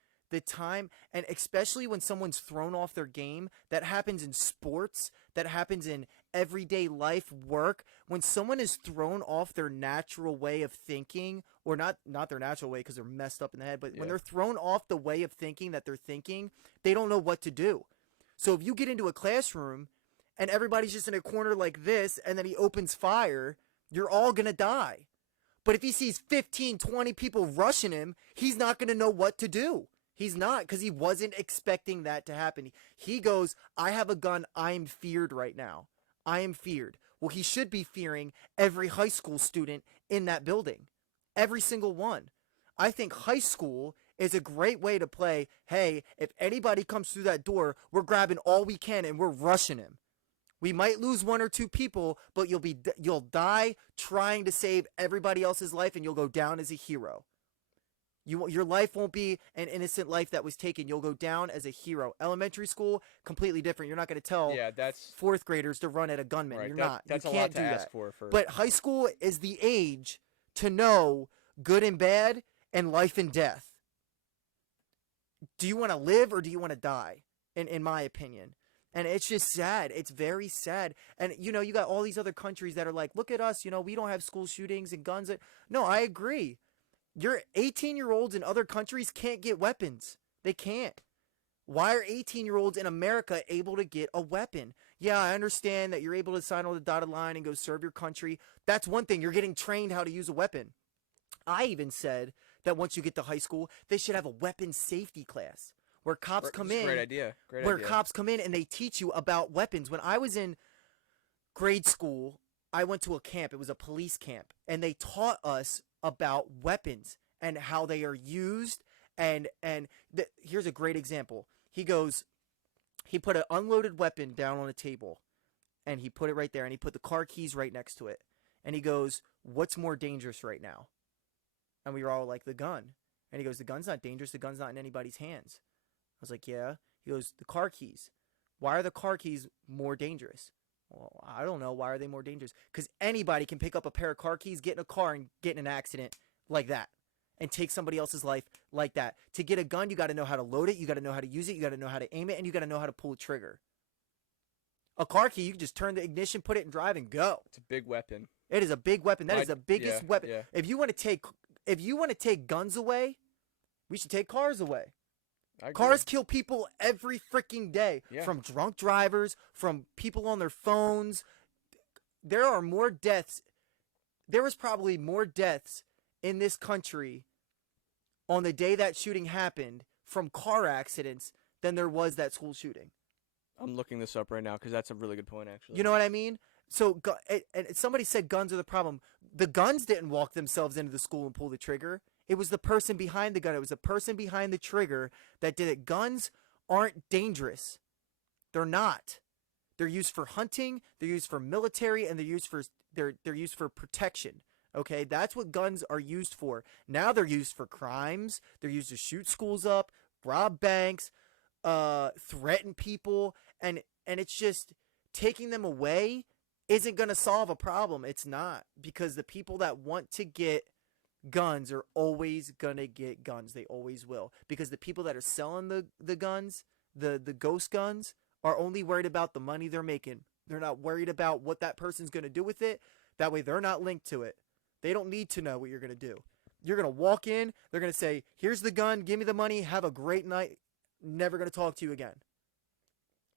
and especially when someone's thrown off their game, that happens in sports, that happens in everyday life, work. When someone is thrown off their natural way of thinking, or not their natural way because they're messed up in the head, but when Yeah. they're thrown off the way of thinking that they're thinking, they don't know what to do. So if you get into a classroom and everybody's just in a corner like this, and then he opens fire, you're all gonna die. But if he sees 15, 20 people rushing him, he's not going to know what to do. He's not, because he wasn't expecting that to happen. He goes, I have a gun. I am feared right now. I am feared. Well, he should be fearing every high school student in that building. Every single one. I think high school is a great way to play, hey, if anybody comes through that door, we're grabbing all we can and we're rushing him. We might lose one or two people, but you'll die trying to save everybody else's life, and you'll go down as a hero. Your life won't be an innocent life that was taken. You'll go down as a hero. Elementary school, completely different. You're not going to tell Yeah, that's fourth graders to run at a gunman. right. You're That- not. That's You a can't lot to do ask that. for. But high school is the age to know good and bad and life and death. Do you want to live or do you want to die? In my opinion. And it's just sad. It's very sad. And, you got all these other countries that are like, look at us, we don't have school shootings and guns. No, I agree. Your 18-year-olds in other countries can't get weapons. They can't. Why are 18-year-olds in America able to get a weapon? Yeah, I understand that you're able to sign on the dotted line and go serve your country. That's one thing. You're getting trained how to use a weapon. I even said that once you get to high school, they should have a weapons safety class where cops come in. Great idea. Great where idea. cops come in and they teach you about weapons. When I was in grade school, I went to a camp. It was a police camp, and they taught us about weapons and how they are used. And here's a great example. He put an unloaded weapon down on a table, and he put it right there, and he put the car keys right next to it. And he goes, "What's more dangerous right now?" And we were all like, "The gun." And he goes, "The gun's not dangerous. The gun's not in anybody's hands." I was like, "Yeah." He goes, "The car keys. Why are the car keys more dangerous?" Well, I don't know. Why are they more dangerous? Because anybody can pick up a pair of car keys, get in a car, and get in an accident like that, and take somebody else's life like that. To get a gun, you got to know how to load it. You got to know how to use it. You got to know how to aim it, and you got to know how to pull a trigger. A car key, you can just turn the ignition, put it in drive, and go. It's a big weapon. It is a big weapon. That is the biggest weapon. Yeah. If you want to take guns away, we should take cars away. I agree. Cars kill people every freaking day. Yeah. From drunk drivers, from people on their phones. There are more deaths. There was probably more deaths in this country on the day that shooting happened from car accidents than there was that school shooting. I'm looking this up right now because that's a really good point, actually. You know what I mean? So, and somebody said guns are the problem. The guns didn't walk themselves into the school and pull the trigger. It was the person behind the gun. It was the person behind the trigger that did it. Guns aren't dangerous. They're not. They're used for hunting. They're used for military, and they're used for protection. Okay, that's what guns are used for. Now they're used for crimes. They're used to shoot schools up, rob banks, threaten people, and it's just taking them away isn't going to solve a problem. It's not, because the people that want to get guns are always going to get guns. They always will, because the people that are selling the guns, the ghost guns, are only worried about the money they're making. They're not worried about what that person's going to do with it. That way they're not linked to it. They don't need to know what you're going to do. You're going to walk in, they're going to say, here's the gun, give me the money, have a great night, never going to talk to you again.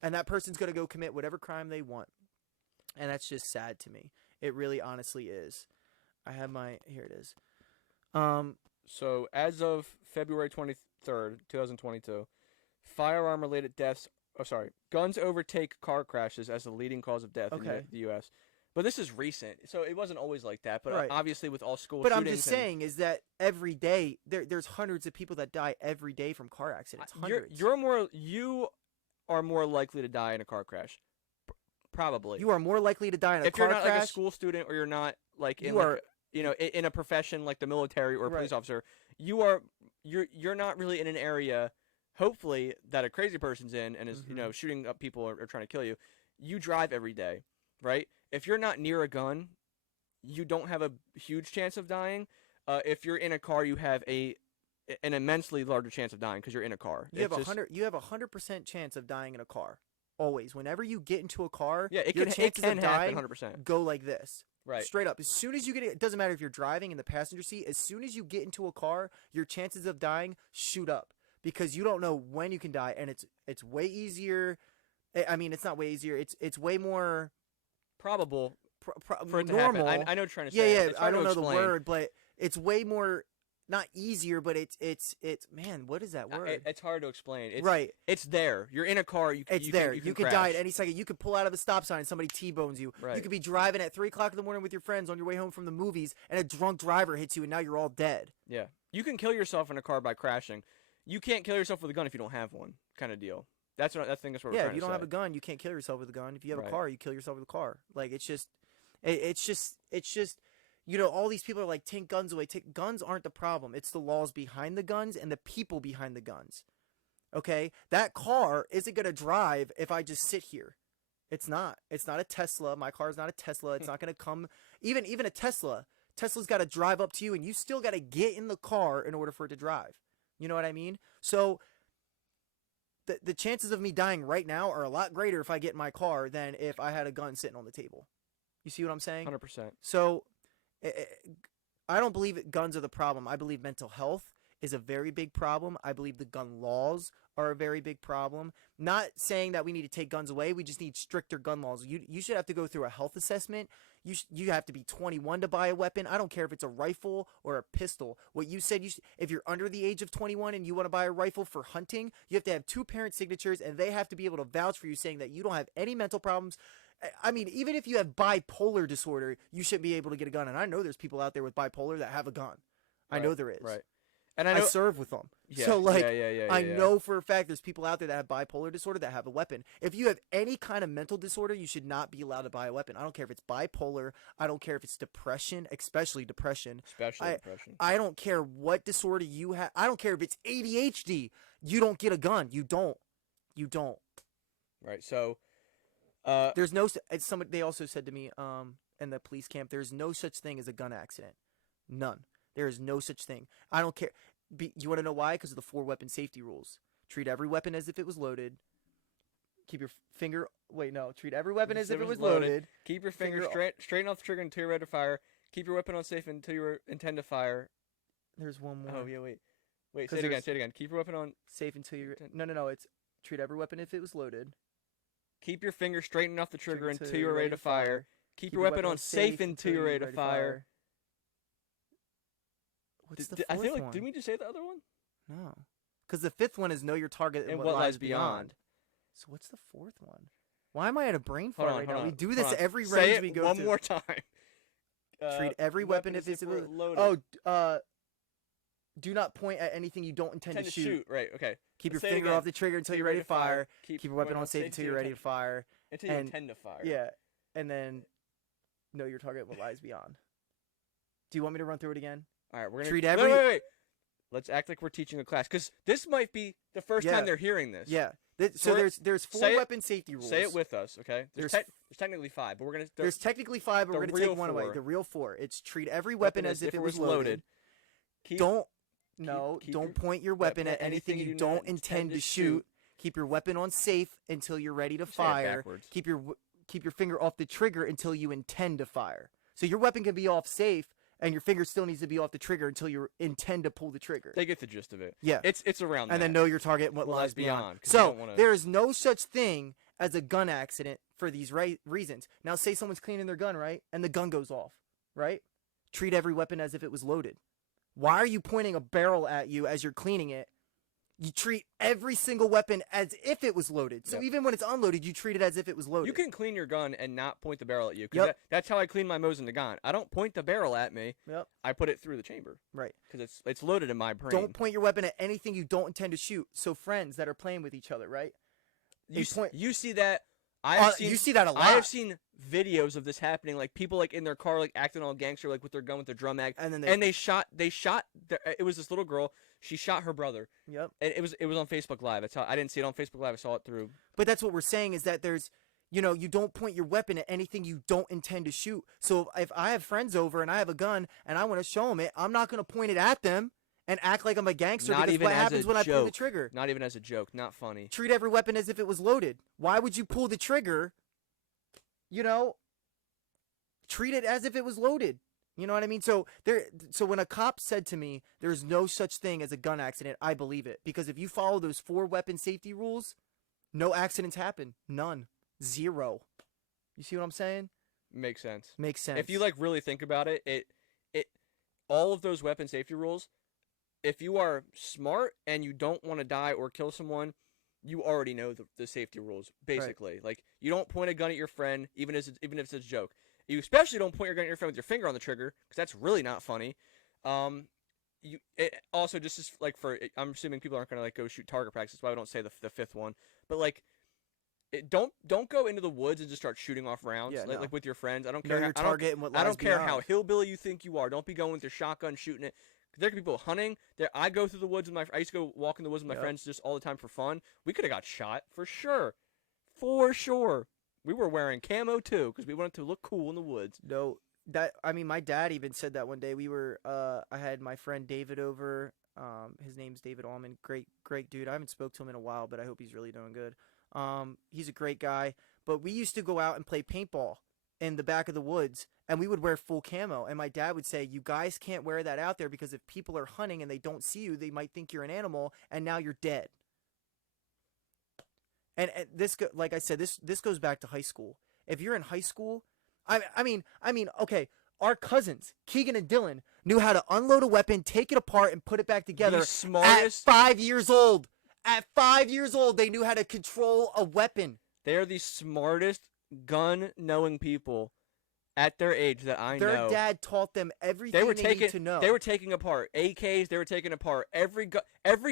And that person's going to go commit whatever crime they want. And that's just sad to me. It really honestly is. I have here it is. So as of February 23rd, 2022, firearm-related deaths, guns overtake car crashes as the leading cause of death in the U.S. But this is recent, so it wasn't always like that. But right. Obviously with all school shootings. But I'm just saying is that every day, there's hundreds of people that die every day from car accidents. Hundreds. You are more likely to die in a car crash. Probably. You are more likely to die in a car crash. If you're not like a school student, or you're not like in in a profession like the military or a police officer, you're not really in an area, hopefully, that a crazy person's in and is shooting up people or trying to kill you. You drive every day, right? If you're not near a gun, you don't have a huge chance of dying. If you're in a car, you have an immensely larger chance of dying because you're in a car. You have 100% chance of dying in a car. Always. Whenever you get into a car, it can happen 100%. Go like this. Right. Straight up. As soon as you get it doesn't matter if you're driving in the passenger seat, as soon as you get into a car, your chances of dying shoot up because you don't know when you can die, and it's way easier. I mean, it's not way easier. It's way more probable for it to normal. happen. I know what you're trying to say. Yeah, I don't know the word, but it's way more not easier, but it's man, what is that word? It's hard to explain. Right. It's there. You're in a car. You could die at any second. You could pull out of the stop sign and somebody T-bones you. Right. You could be driving at 3 o'clock in the morning with your friends on your way home from the movies, and a drunk driver hits you, and now you're all dead. Yeah. You can kill yourself in a car by crashing. You can't kill yourself with a gun if you don't have one, kind of deal. I think that's what we're trying to say. Yeah, if you don't have a gun, you can't kill yourself with a gun. If you have a car, you kill yourself with a car. Like, it's just all these people are like, take guns away. Guns aren't the problem. It's the laws behind the guns and the people behind the guns. Okay? That car isn't going to drive if I just sit here. It's not. It's not a Tesla. My car is not a Tesla. It's not going to come. Even a Tesla. Tesla's got to drive up to you, and you still got to get in the car in order for it to drive. You know what I mean? So the chances of me dying right now are a lot greater if I get in my car than if I had a gun sitting on the table. You see what I'm saying? 100%. So I don't believe guns are the problem. I believe mental health is a very big problem. I believe the gun laws are a very big problem. Not saying that we need to take guns away. We just need stricter gun laws. You should have to go through a health assessment. You have to be 21 to buy a weapon. I don't care if it's a rifle or a pistol. What you said, if you're under the age of 21 and you want to buy a rifle for hunting, you have to have 2 parent signatures, and they have to be able to vouch for you, saying that you don't have any mental problems. I mean, even if you have bipolar disorder, you should be able to get a gun. And I know there's people out there with bipolar that have a gun. Right. I know there is. Right. And I serve with them. Yeah, so, like, I know for a fact there's people out there that have bipolar disorder that have a weapon. If you have any kind of mental disorder, you should not be allowed to buy a weapon. I don't care if it's bipolar. I don't care if it's depression, especially depression. I don't care what disorder you have. I don't care if it's ADHD. You don't get a gun. You don't. Right. So, there's no. They also said to me, in the police camp, there's no such thing as a gun accident. None. There is no such thing. I don't care. You want to know why? Because of the 4 weapon safety rules. Treat every weapon as if it was loaded. Keep your finger. Wait, no. Treat every weapon as if it was loaded. Keep your finger straight off the trigger until you're ready to fire. Keep your weapon on safe until you intend to fire. There's one more. Oh yeah, wait. Say it again. Keep your weapon on safe until you're. No. It's treat every weapon if it was loaded. Keep your finger straight off the trigger until you're ready to fire. Keep your weapon on safe until you're ready to fire. What's the I feel fourth like did one? we just say the other one? No, because the fifth one is know your target and And what what lies lies beyond. beyond? So what's the fourth one? Why am I at a brain Hold fart on, right hold now? on, We do hold this on. every Say range it we go one to. more time. Treat every weapon if it's loaded. do not point at anything you don't intend Tend to to shoot. shoot. Right. Okay. Keep your Let's say it finger again. off the trigger until you're ready to fire. Keep your weapon on safe until you're ready to fire. Until you And intend to fire. yeah, and then know your target and what lies beyond. Do you want me to run through it again? All right. We're gonna Treat every. wait. Let's act like we're teaching a class because this might be the first Yeah. time they're hearing this. Yeah. So So there's four say it- weapon safety rules. Say it with us, okay? There's There's technically 5, but we're gonna. There's technically 5, but the we're gonna take real one away. 4. The real 4. It's treat every weapon as if it was loaded. Don't point your weapon at anything you don't intend to shoot. Keep your weapon on safe until you're ready to fire. Keep your finger off the trigger until you intend to fire. So your weapon can be off safe, and your finger still needs to be off the trigger until you intend to pull the trigger. They get the gist of it. Yeah. It's around that. And then know your target and what lies beyond. 'cause you So don't wanna- there is no such thing as a gun accident for these reasons. Now say someone's cleaning their gun, right? And the gun goes off, right? Treat every weapon as if it was loaded. Why are you pointing a barrel at you as you're cleaning it? You treat every single weapon as if it was loaded. So Yep. even when it's unloaded, you treat it as if it was loaded. You can clean your gun and not point the barrel at you. Because that's how I clean my Mosin Nagant. I don't point the barrel at me. Yep. I put it through the chamber. Right. Because it's loaded in my brain. Don't point your weapon at anything you don't intend to shoot. So friends that are playing with each other, right? You see that? You see that a lot. I have seen videos of this happening, like people like in their car, like acting all gangster, like with their gun with their drum mag, and then they shot. It was this little girl. She shot her brother. Yep. And it was on Facebook Live. That's how I didn't see it on Facebook Live. I saw it through. But that's what we're saying is that there's, you don't point your weapon at anything you don't intend to shoot. So if I have friends over and I have a gun and I want to show them it, I'm not going to point it at them and act like I'm a gangster. Not because even what as happens a when I pull the joke. trigger? Not even as a joke. Not funny. Treat every weapon as if it was loaded. Why would you pull the trigger? Treat it as if it was loaded. You know what I mean? So when a cop said to me, there's no such thing as a gun accident, I believe it. Because if you follow those 4 weapon safety rules, no accidents happen. None. 0. You see what I'm saying? Makes sense. Makes sense. If you really think about it, it all of those weapon safety rules, if you are smart and you don't want to die or kill someone, you already know the safety rules, basically. Right. Like, you don't point a gun at your friend, even if it's a joke. You especially don't point your gun at your friend with your finger on the trigger, because that's really not funny. Also, just like I'm assuming people aren't gonna go shoot target practice. That's why I don't say the 5th one. But don't go into the woods and just start shooting off rounds like with your friends. I don't care. Know your target and what lies I don't care beyond. how hillbilly you think you are. Don't be going with your shotgun shooting it. There can be people hunting. I go through the woods with I used to go walk in the woods with my friends just all the time for fun. We could have got shot for sure. For sure. We were wearing camo too because we wanted to look cool in the woods. No, my dad even said that one day. I had my friend David over. His name's David Allman. Great dude. I haven't spoke to him in a while, but I hope he's really doing good. He's a great guy. But we used to go out and play paintball in the back of the woods, and we would wear full camo. And my dad would say, "You guys can't wear that out there because if people are hunting and they don't see you, they might think you're an animal, and now you're dead." And like I said, this goes back to high school. If you're in high school, I mean, okay, our cousins, Keegan and Dylan, knew how to unload a weapon, take it apart, and put it back together. The smartest. At 5 years old. At 5 years old, they knew how to control a weapon. They are the smartest gun-knowing people at their age that I know. Their dad taught them everything they need to know. They were taking apart AKs. They were taking apart every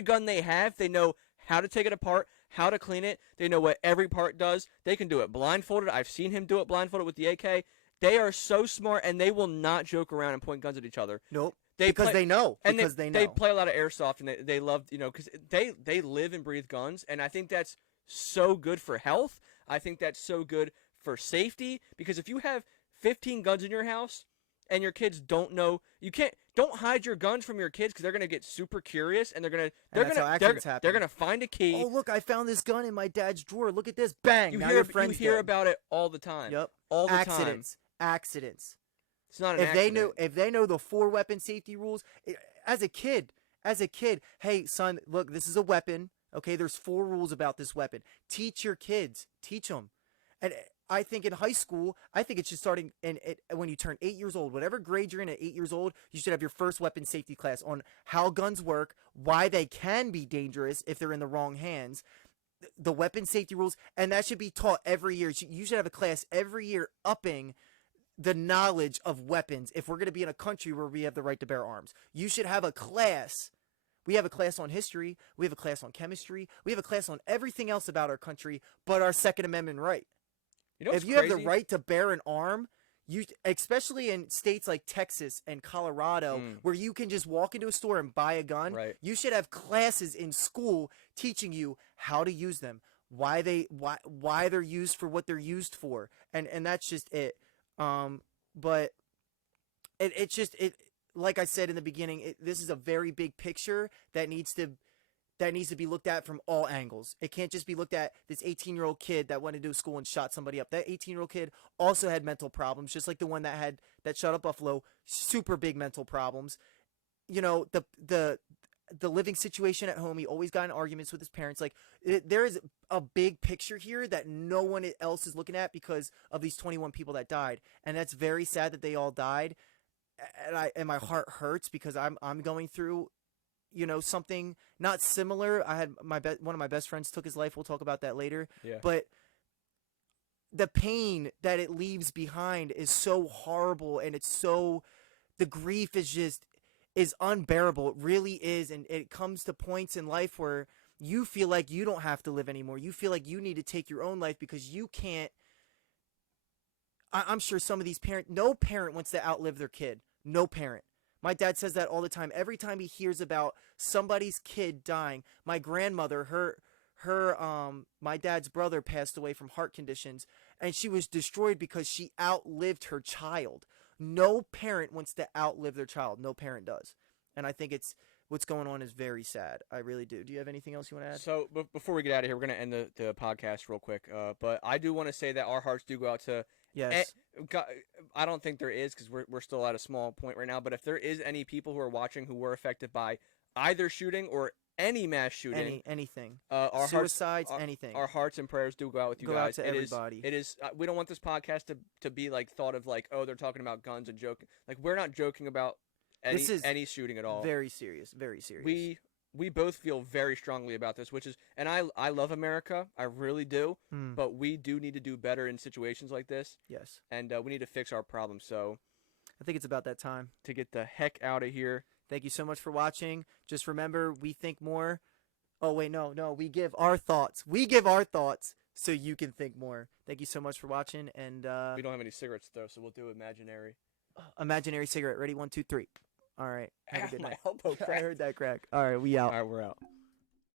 gun they have. They know how to take it apart, how to clean it. They know what every part does. They can do it blindfolded. I've seen him do it blindfolded with the AK. They are so smart, and they will not joke around and point guns at each other. Nope. Because they know. They play a lot of airsoft, and they love, because they live and breathe guns, and I think that's so good for health. I think that's so good for safety, because if you have 15 guns in your house and your kids don't know, don't hide your guns from your kids because they're gonna get super curious and they're gonna find a key. Oh, look, I found this gun in my dad's drawer. Look at this. Bang. You now hear, your friend's you hear dead. about it all the time. Yep. All the Accidents. time. Accidents. It's not an accident. If they know the 4 weapon safety rules, as a kid, hey son, look, this is a weapon. Okay, there's 4 rules about this weapon. Teach your kids. Teach them. And I think in high school, I think it should start when you turn 8 years old. Whatever grade you're in at 8 years old, you should have your first weapon safety class on how guns work, why they can be dangerous if they're in the wrong hands, the weapon safety rules, and that should be taught every year. You should have a class every year upping the knowledge of weapons if we're going to be in a country where we have the right to bear arms. You should have a class. We have a class on history. We have a class on chemistry. We have a class on everything else about our country but our Second Amendment right. You know what's If you have the crazy? right to bear an arm, you, especially in states like Texas and Colorado, where you can just walk into a store and buy a gun, Right. you should have classes in school teaching you how to use them, why they're used for what they're used for, and that's just it. But it's just it. Like I said in the beginning, this is a very big picture that needs to be looked at from all angles. It can't just be looked at this 18-year-old kid that went into school and shot somebody up. That 18-year-old kid also had mental problems, just like the one that shot up Buffalo. Super big mental problems. You know, the living situation at home. He always got in arguments with his parents. Like there is a big picture here that no one else is looking at because of these 21 people that died, and that's very sad that they all died. And my heart hurts because I'm going through, you know, something not similar. I had one of my best friends took his life. We'll talk about that later. Yeah. But the pain that it leaves behind is so horrible, and the grief is unbearable. It really is, and it comes to points in life where you feel like you don't have to live anymore. You feel like you need to take your own life because you can't. I'm sure some of these no parent wants to outlive their kid. No parent. My dad says that all the time. Every time he hears about somebody's kid dying, my grandmother, my dad's brother passed away from heart conditions, and she was destroyed because she outlived her child. No parent wants to outlive their child. No parent does. And I think what's going on is very sad. I really do. Do you have anything else you want to add? So before we get out of here, we're going to end the podcast real quick. But I do want to say that our hearts do go out to. Yes. I don't think there is because we're still at a small point right now. But if there is any people who are watching who were affected by either shooting or any mass shooting, anything, our suicides, hearts, anything, our hearts and prayers do go out with you go guys. out to everybody. It is. We don't want this podcast to be like thought of like, oh, they're talking about guns and joking. Like we're not joking about any shooting at all. Very serious. Very serious. We both feel very strongly about this, which is, and I love America, I really do, but we do need to do better in situations like this. Yes. And we need to fix our problems. So I think it's about that time to get the heck out of here. Thank you so much for watching. Just remember, we think more. Oh, wait, no. We give our thoughts. We give our thoughts so you can think more. Thank you so much for watching. And we don't have any cigarettes, though, so we'll do imaginary. Imaginary cigarette. Ready? 1, 2, 3. All right. Have a good night. My elbow cracked. I heard that crack. All right, we out. All right, we're out.